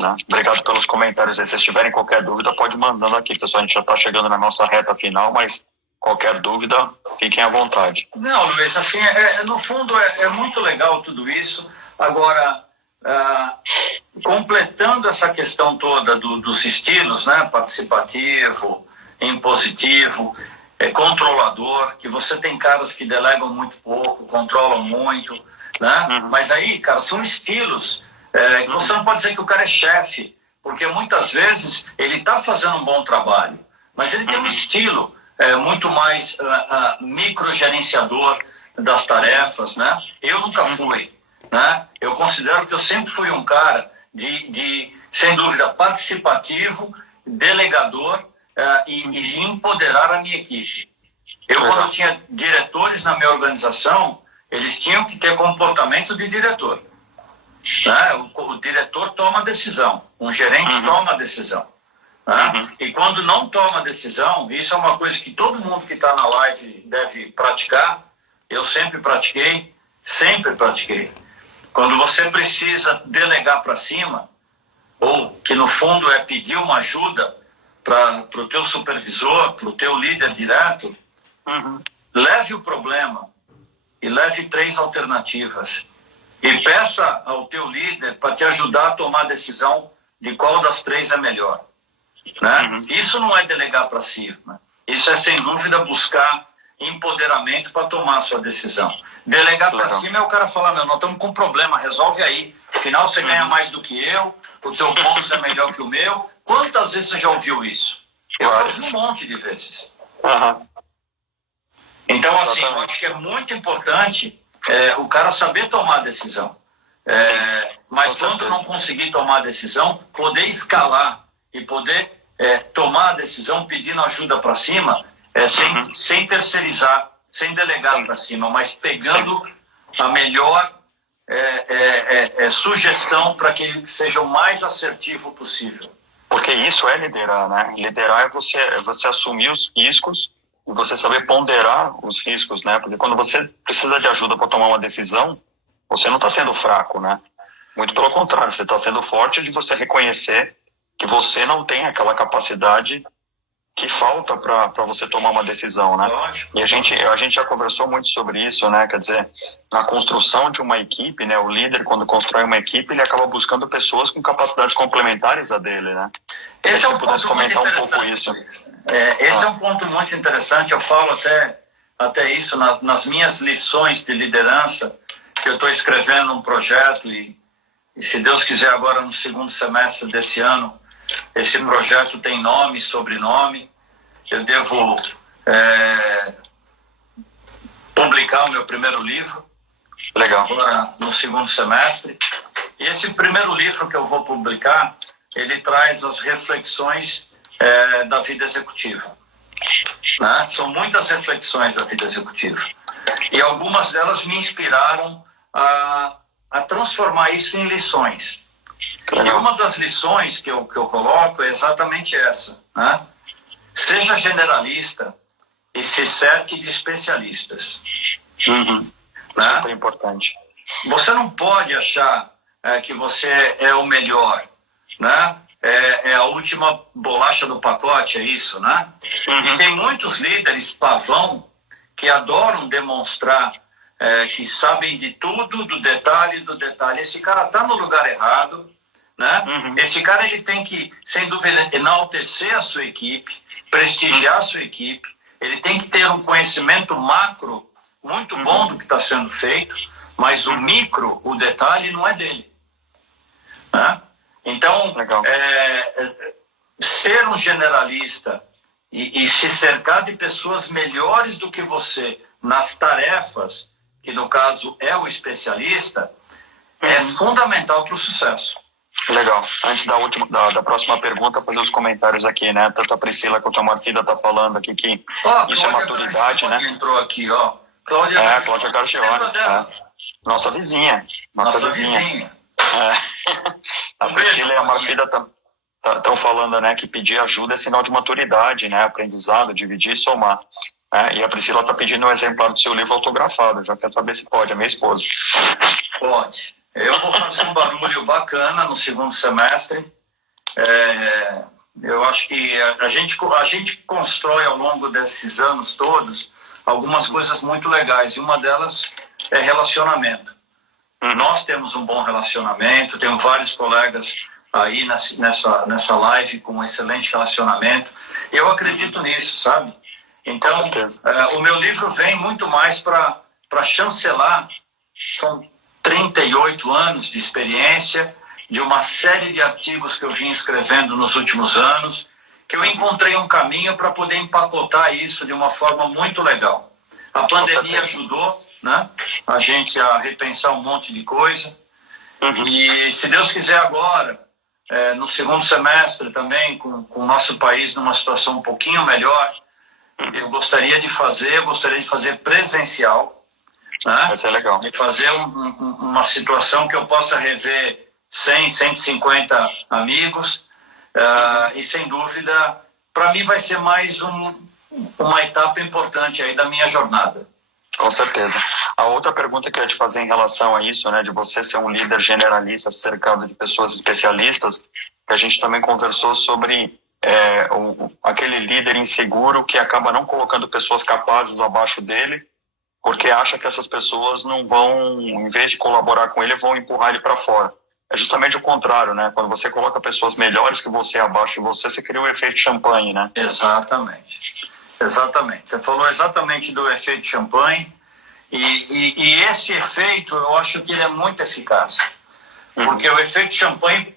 Né? Obrigado pelos comentários. Se vocês tiverem qualquer dúvida, pode ir mandando aqui, pessoal. A gente já está chegando na nossa reta final, mas qualquer dúvida, fiquem à vontade. Não, Luiz, assim, no fundo é muito legal tudo isso. Agora, completando essa questão toda dos estilos, né, participativo, impositivo, controlador, que você tem caras que delegam muito pouco, controlam muito, né? Mas aí, cara, são estilos. Você não pode dizer que o cara é chefe, porque muitas vezes ele está fazendo um bom trabalho, mas ele tem um estilo muito mais microgerenciador das tarefas, né? Eu nunca fui, né? Eu considero que eu sempre fui um cara sem dúvida, participativo, delegador e de empoderar a minha equipe. Quando tinha diretores na minha organização, eles tinham que ter comportamento de diretor. Né? O diretor toma a decisão, um gerente toma a decisão. Né? E quando não toma a decisão, isso é uma coisa que todo mundo que está na live deve praticar. Eu sempre pratiquei. Quando você precisa delegar para cima, ou que no fundo é pedir uma ajuda para o teu supervisor, para o teu líder direto, leve o problema e leve 3 alternativas. E peça ao teu líder para te ajudar a tomar a decisão de qual das 3 é melhor. Né? Isso não é delegar para si. Né? Isso é, sem dúvida, buscar empoderamento para tomar a sua decisão. Delegar para cima é o cara falar, nós estamos com um problema, resolve aí. Afinal, você ganha mais do que eu, o teu bônus é melhor que o meu. Quantas vezes você já ouviu isso? Eu já ouvi um monte de vezes. Então, assim, eu acho que é muito importante o cara saber tomar a decisão. Mas quando não conseguir tomar a decisão, poder escalar e poder tomar a decisão pedindo ajuda para cima, sem terceirizar, sem delegar para cima, mas pegando a melhor sugestão para que ele seja o mais assertivo possível. Porque isso é liderar, né? Liderar é você assumir os riscos e você saber ponderar os riscos, né? Porque quando você precisa de ajuda para tomar uma decisão, você não está sendo fraco, né? Muito pelo contrário, você está sendo forte de você reconhecer que você não tem aquela capacidade que falta para você tomar uma decisão, né? E a gente já conversou muito sobre isso, né? Quer dizer, na construção de uma equipe, né? O líder, quando constrói uma equipe, ele acaba buscando pessoas com capacidades complementares a dele, né? Esse é um ponto comentar muito um pouco isso. Esse é um ponto muito interessante. Eu falo até isso nas minhas lições de liderança, que eu estou escrevendo um projeto e e se Deus quiser agora no segundo semestre desse ano, esse projeto tem nome e sobrenome. Eu devo publicar o meu primeiro livro. Legal. Agora no segundo semestre. E esse primeiro livro que eu vou publicar, ele traz as reflexões da vida executiva. Né? São muitas reflexões da vida executiva. E algumas delas me inspiraram a transformar isso em lições. E uma das lições que eu coloco é exatamente essa. Né? Seja generalista e se cerque de especialistas. Uhum. Né? Super importante. Você não pode achar que você é o melhor, né? É a última bolacha do pacote, é isso, né? Uhum. E tem muitos líderes pavão que adoram demonstrar que sabem de tudo, do detalhe. Esse cara está no lugar errado, né? Uhum. Esse cara ele tem que, sem dúvida, enaltecer a sua equipe, prestigiar a sua equipe. Ele tem que ter um conhecimento macro muito bom do que está sendo feito, mas o micro, o detalhe, não é dele. Né? Então, ser um generalista e se cercar de pessoas melhores do que você nas tarefas, que no caso é o especialista, é fundamental para o sucesso. Legal. Antes da próxima pergunta, fazer os comentários aqui, né? Tanto a Priscila quanto a Marfida tá falando aqui que isso é maturidade, né? Entrou aqui, ó. Cláudia Cargione. Nossa vizinha. Nossa vizinha. A Priscila e a Marfida estão falando, né, que pedir ajuda é sinal de maturidade, né? Aprendizado, dividir e somar. E a Priscila está pedindo um exemplar do seu livro autografado. Já quer saber se pode, a minha esposa. Pode. Eu vou fazer um barulho bacana no segundo semestre. Eu acho que a gente constrói ao longo desses anos todos algumas coisas muito legais. E uma delas é relacionamento. Nós temos um bom relacionamento, tenho vários colegas aí nessa live com um excelente relacionamento. Eu acredito nisso, sabe? Então, o meu livro vem muito mais para chancelar. São 38 anos de experiência, de uma série de artigos que eu vim escrevendo nos últimos anos, que eu encontrei um caminho para poder empacotar isso de uma forma muito legal. A pandemia ajudou, né, a gente a repensar um monte de coisa. E se Deus quiser agora, no segundo semestre também, com o nosso país numa situação um pouquinho melhor, eu gostaria de fazer presencial. Né? Vai ser legal. E fazer uma situação que eu possa rever 100, 150 amigos. E sem dúvida, para mim vai ser mais uma etapa importante aí da minha jornada. Com certeza. A outra pergunta que eu ia te fazer em relação a isso, né, de você ser um líder generalista cercado de pessoas especialistas, que a gente também conversou sobre aquele líder inseguro que acaba não colocando pessoas capazes abaixo dele, porque acha que essas pessoas não vão, em vez de colaborar com ele, vão empurrar ele para fora. É justamente o contrário, né? Quando você coloca pessoas melhores que você abaixo de você, você cria o efeito champanhe, né? Exatamente. Você falou exatamente do efeito champanhe, e esse efeito, eu acho que ele é muito eficaz. Porque o efeito champanhe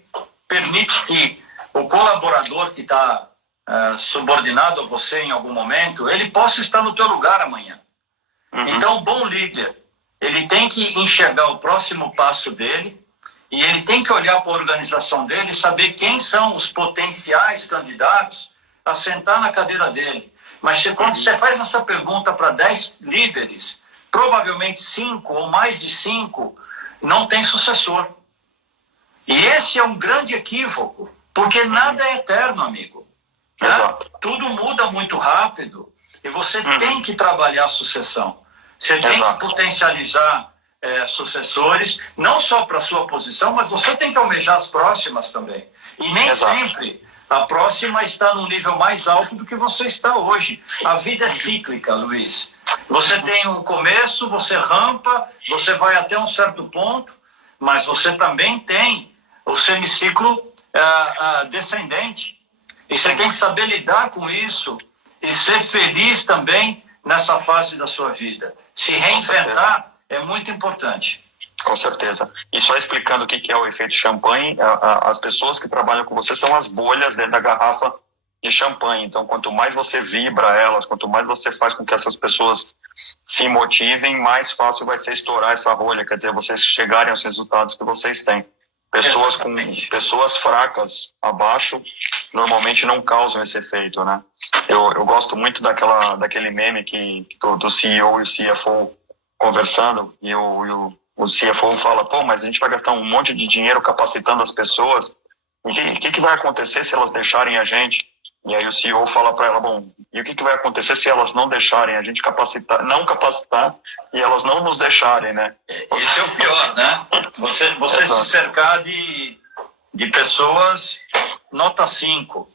permite que o colaborador que está subordinado a você em algum momento, ele possa estar no teu lugar amanhã. Então, o bom líder, ele tem que enxergar o próximo passo dele e ele tem que olhar para a organização dele e saber quem são os potenciais candidatos a sentar na cadeira dele. Mas quando você faz essa pergunta para 10 líderes, provavelmente 5 ou mais de 5 não tem sucessor. E esse é um grande equívoco, porque nada é eterno, amigo. Né? Tudo muda muito rápido e você tem que trabalhar a sucessão. Você tem que potencializar sucessores, não só para a sua posição, mas você tem que almejar as próximas também. E nem sempre a próxima está num nível mais alto do que você está hoje. A vida é cíclica, Luiz. Você tem um começo, você rampa, você vai até um certo ponto, mas você também tem o semiciclo descendente. E você tem que saber lidar com isso e ser feliz também nessa fase da sua vida. Se reinventar é muito importante. Com certeza. E só explicando o que é o efeito champanhe, as pessoas que trabalham com você são as bolhas dentro da garrafa de champanhe. Então, quanto mais você vibra elas, quanto mais você faz com que essas pessoas se motivem, mais fácil vai ser estourar essa rolha, quer dizer, vocês chegarem aos resultados que vocês têm. Pessoas fracas abaixo normalmente não causam esse efeito, né? Eu gosto muito daquele meme do CEO e o CFO conversando, e o CFO fala, pô, mas a gente vai gastar um monte de dinheiro capacitando as pessoas, e o que vai acontecer se elas deixarem a gente? E aí o CEO fala para ela, bom, e o que vai acontecer se elas não deixarem a gente não capacitar e elas não nos deixarem, né? Esse é o pior, né? Você se cercar de pessoas nota 5.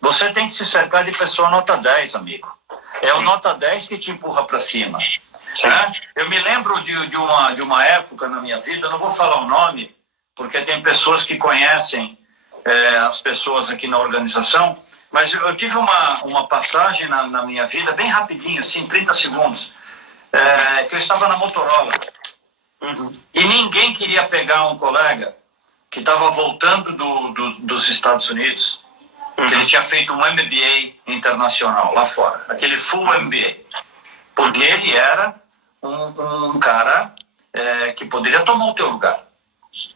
Você tem que se cercar de pessoa nota 10, amigo. É Sim. O nota 10 que te empurra para cima. Né? Eu me lembro de uma época na minha vida, eu não vou falar o nome, porque tem pessoas que conhecem as pessoas aqui na organização, mas eu tive uma passagem na minha vida, bem rapidinho, assim, 30 segundos, que eu estava na Motorola. Uhum. E ninguém queria pegar um colega que estava voltando dos Estados Unidos, que ele tinha feito um MBA internacional lá fora, aquele full MBA, porque ele era um cara que poderia tomar o teu lugar.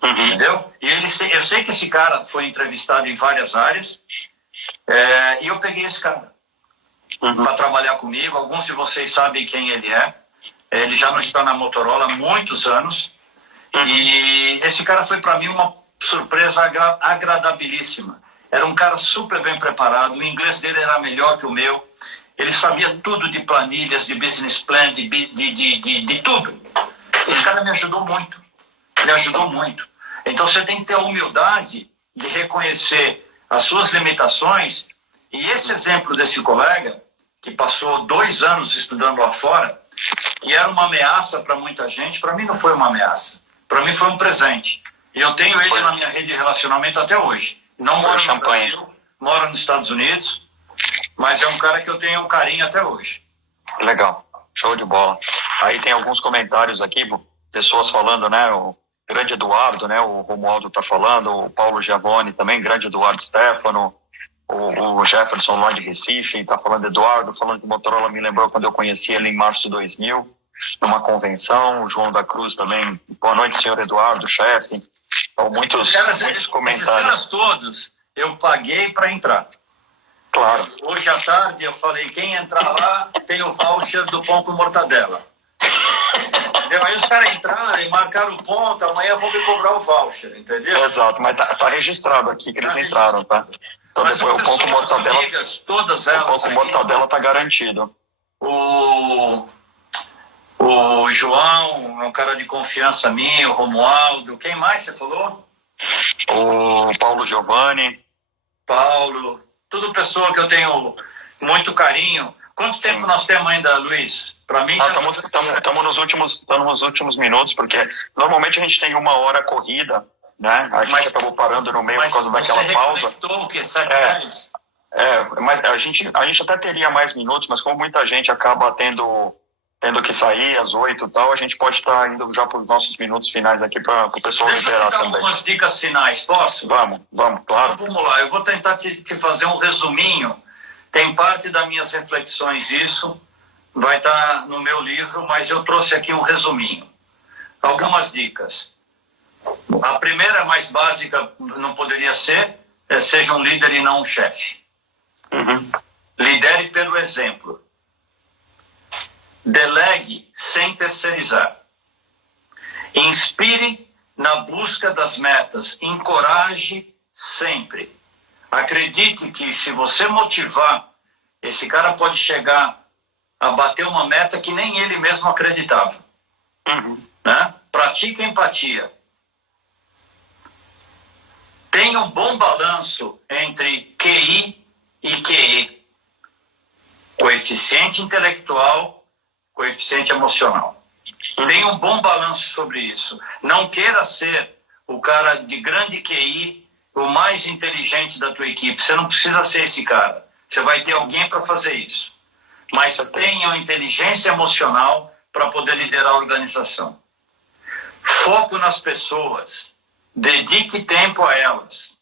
Uhum. Entendeu? E eu sei que esse cara foi entrevistado em várias áreas, e eu peguei esse cara para trabalhar comigo. Alguns de vocês sabem quem ele é. Ele já não está na Motorola há muitos anos. E esse cara foi para mim uma surpresa agradabilíssima. Era um cara super bem preparado, o inglês dele era melhor que o meu. Ele sabia tudo de planilhas, de business plan, de tudo. Esse cara me ajudou muito. Ele ajudou muito. Então você tem que ter a humildade de reconhecer as suas limitações. E esse exemplo desse colega, que passou 2 anos estudando lá fora, que era uma ameaça para muita gente, para mim não foi uma ameaça. Para mim foi um presente. E eu tenho ele na minha rede de relacionamento até hoje. Não mora no Brasil, mora nos Estados Unidos, mas é um cara que eu tenho carinho até hoje. Legal, show de bola. Aí tem alguns comentários aqui, pessoas falando, né, o grande Eduardo, né, o Romualdo está falando, o Paulo Giavone também, grande Eduardo Stefano, o Jefferson lá de Recife está falando, Eduardo, falando que o Motorola me lembrou quando eu conheci ele em março de 2000, numa convenção. O João da Cruz também, boa noite, senhor Eduardo, chefe. Então, muitos comentários. Esses caras todos eu paguei para entrar. Claro. Hoje à tarde eu falei, quem entrar lá tem o voucher do pão com mortadela. Entendeu? Aí os caras entraram e marcaram o ponto, amanhã vão me cobrar o voucher, entendeu? Exato, mas tá registrado aqui que eles entraram, tá? Então mas depois o pão com mortadela, amigas, todas elas. O pão com mortadela tá garantido. O João, um cara de confiança minha, o Romualdo, quem mais você falou? O Paulo Giovanni. Paulo, tudo pessoa que eu tenho muito carinho. Quanto Sim. tempo nós temos ainda, Luiz? Para mim, estamos nos últimos minutos, porque normalmente a gente tem 1 hora corrida, né? A gente acabou parando no meio por causa daquela pausa. O quê? 7 horas? Mas a gente até teria mais minutos, mas como muita gente acaba tendo que sair às 8 e tal, a gente pode estar indo já para os nossos minutos finais aqui para o pessoal liberar também. Deixa eu te dar algumas dicas finais, posso? Vamos, claro. Então, vamos lá, eu vou tentar te fazer um resuminho. Tem parte das minhas reflexões isso, vai estar no meu livro, mas eu trouxe aqui um resuminho. Algumas dicas. A primeira, mais básica, não poderia ser, seja um líder e não um chefe. Uhum. Lidere pelo exemplo. Delegue sem terceirizar. Inspire na busca das metas. Encoraje sempre. Acredite que se você motivar, esse cara pode chegar a bater uma meta que nem ele mesmo acreditava. Uhum. Né? Pratique empatia. Tenha um bom balanço entre QI e QE. Coeficiente intelectual, coeficiente emocional. Tenha um bom balanço sobre isso. Não queira ser o cara de grande QI, o mais inteligente da tua equipe. Você não precisa ser esse cara. Você vai ter alguém para fazer isso. Mas tenha uma inteligência emocional para poder liderar a organização. foco nas pessoas, dedique tempo a elas.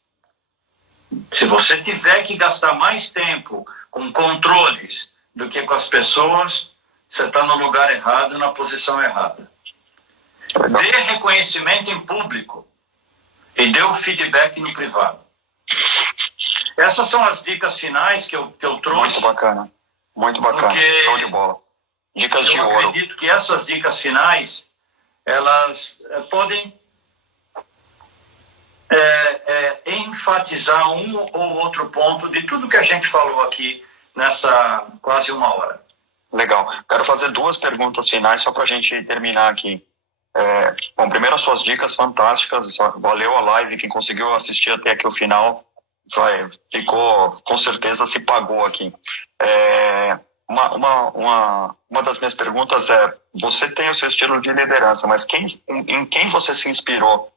Se você tiver que gastar mais tempo com controles do que com as pessoas, você está no lugar errado, na posição errada. Dê reconhecimento em público e dê o feedback no privado. Essas são as dicas finais que eu trouxe. Muito bacana. Muito bacana. Show de bola. Dicas de ouro. Eu acredito que essas dicas finais, elas podem enfatizar um ou outro ponto de tudo que a gente falou aqui nessa quase uma hora. Legal. Quero fazer 2 perguntas finais só para a gente terminar aqui. Bom, primeiro, as suas dicas fantásticas. Valeu a live. Quem conseguiu assistir até aqui o final, ficou, com certeza se pagou aqui. Uma das minhas perguntas é: você tem o seu estilo de liderança, mas em quem você se inspirou?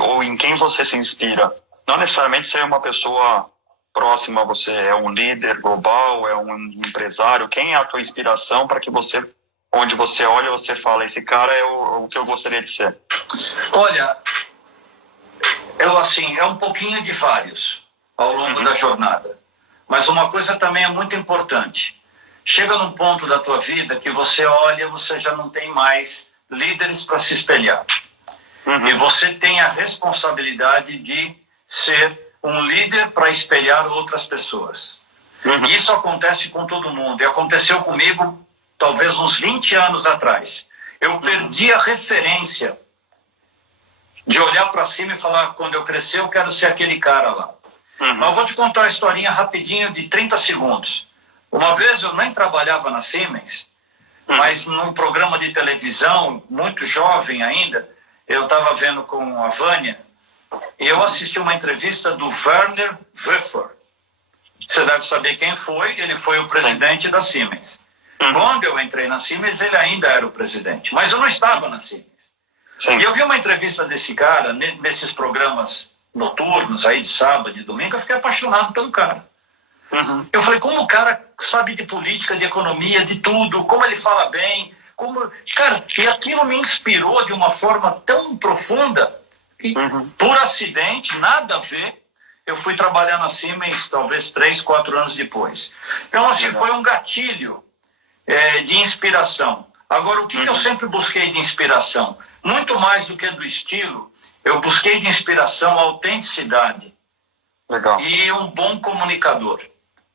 Ou em quem você se inspira? Não necessariamente ser uma pessoa próxima a você, é um líder global, é um empresário. Quem é a tua inspiração para que você, onde você olha, você fala, esse cara é o que eu gostaria de ser? Olha, é um pouquinho de vários ao longo da jornada. Mas uma coisa também é muito importante. Chega num ponto da tua vida que você olha, você já não tem mais líderes para se espelhar. E você tem a responsabilidade de ser um líder para espelhar outras pessoas. Isso acontece com todo mundo. E aconteceu comigo talvez uns 20 anos atrás. Eu perdi a referência de olhar para cima e falar, quando eu crescer eu quero ser aquele cara lá. Mas eu vou te contar uma historinha rapidinho de 30 segundos. Uma vez eu nem trabalhava na Siemens, mas num programa de televisão, muito jovem ainda, eu estava vendo com a Vânia, e eu assisti uma entrevista do Werner Wöfer. Você deve saber quem foi, ele foi o presidente da Siemens. Quando eu entrei na Siemens, ele ainda era o presidente, mas eu não estava na Siemens. E eu vi uma entrevista desse cara, nesses programas noturnos, aí de sábado, de domingo, eu fiquei apaixonado pelo cara. Eu falei, como o cara sabe de política, de economia, de tudo, como ele fala bem, Cara, e aquilo me inspirou de uma forma tão profunda que, por acidente, nada a ver, eu fui trabalhar na Siemens talvez 3, 4 anos depois. Então, assim, foi um gatilho de inspiração. Agora, o que eu sempre busquei de inspiração? Muito mais do que do estilo, eu busquei de inspiração a autenticidade. Legal. E um bom comunicador,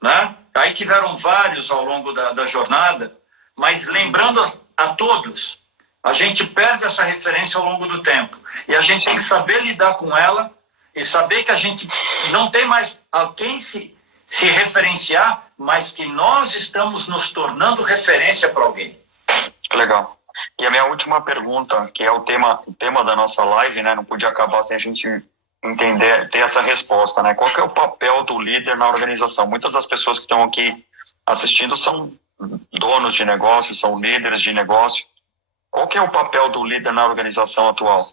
né? Aí tiveram vários ao longo da jornada, mas lembrando a todos, a gente perde essa referência ao longo do tempo. E a gente tem que saber lidar com ela e saber que a gente não tem mais a quem se referenciar, mas que nós estamos nos tornando referência para alguém. Legal. E a minha última pergunta, que é o tema da nossa live, né? Não podia acabar sem a gente entender, ter essa resposta, né? Qual que é o papel do líder na organização? Muitas das pessoas que estão aqui assistindo são donos de negócio, são líderes de negócio. Qual que é o papel do líder na organização atual?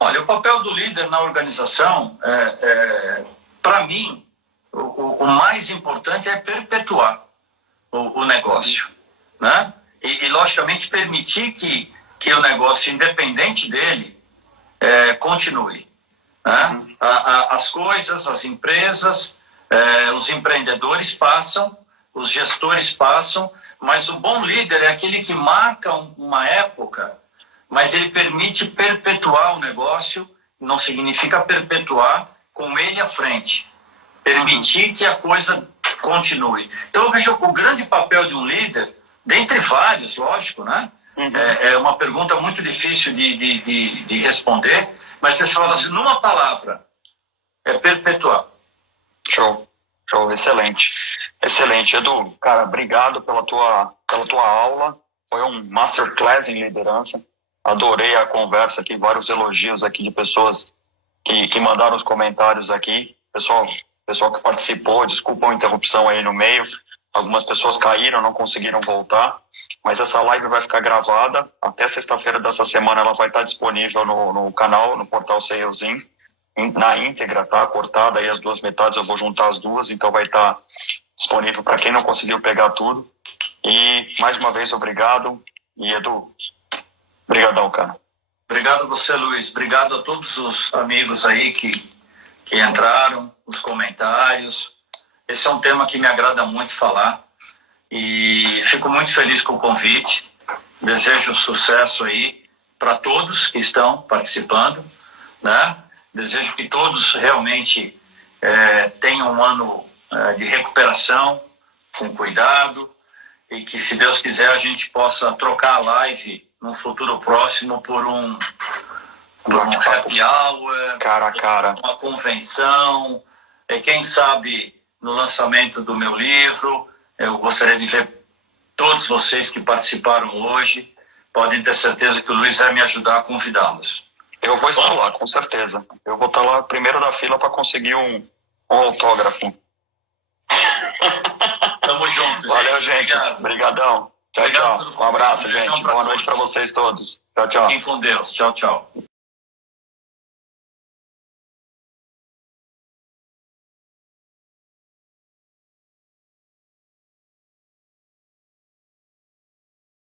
Olha, o papel do líder na organização, para mim, o mais importante é perpetuar o negócio, né? E, logicamente, permitir que o negócio, independente dele, continue. Né? As coisas, as empresas, os empreendedores passam, os gestores passam, mas o bom líder é aquele que marca uma época, mas ele permite perpetuar o negócio, não significa perpetuar com ele à frente, permitir que a coisa continue. Então eu vejo o grande papel de um líder, dentre vários, lógico, né? É uma pergunta muito difícil de responder, mas você fala assim, numa palavra, é perpetuar. Show, excelente. Excelente, Edu, cara, obrigado pela tua aula, foi um masterclass em liderança, adorei a conversa aqui, vários elogios aqui de pessoas que mandaram os comentários aqui, pessoal que participou, desculpa a interrupção aí no meio, algumas pessoas caíram, não conseguiram voltar, mas essa live vai ficar gravada, até sexta-feira dessa semana ela vai estar disponível no canal, no portal Salesin, na íntegra, tá? Cortada aí as 2 metades, eu vou juntar as 2, então vai estar disponível para quem não conseguiu pegar tudo. E, mais uma vez, obrigado. E, Edu, brigadão, cara. Obrigado a você, Luiz. Obrigado a todos os amigos aí que entraram, os comentários. Esse é um tema que me agrada muito falar e fico muito feliz com o convite. Desejo sucesso aí para todos que estão participando, né? Desejo que todos realmente tenham um ano de recuperação, com cuidado, e que, se Deus quiser, a gente possa trocar a live no futuro próximo por um happy hour, cara a cara, uma convenção, quem sabe no lançamento do meu livro. Eu gostaria de ver todos vocês que participaram hoje. Podem ter certeza que o Luiz vai me ajudar a convidá-los. Eu vou estar lá, com certeza. Eu vou estar lá primeiro da fila para conseguir um autógrafo. Tamo junto, gente. Valeu, gente. Obrigadão. Tchau, tchau. Um abraço, gente. Boa noite para vocês todos. Tchau, tchau. Fiquem com Deus. Tchau, tchau.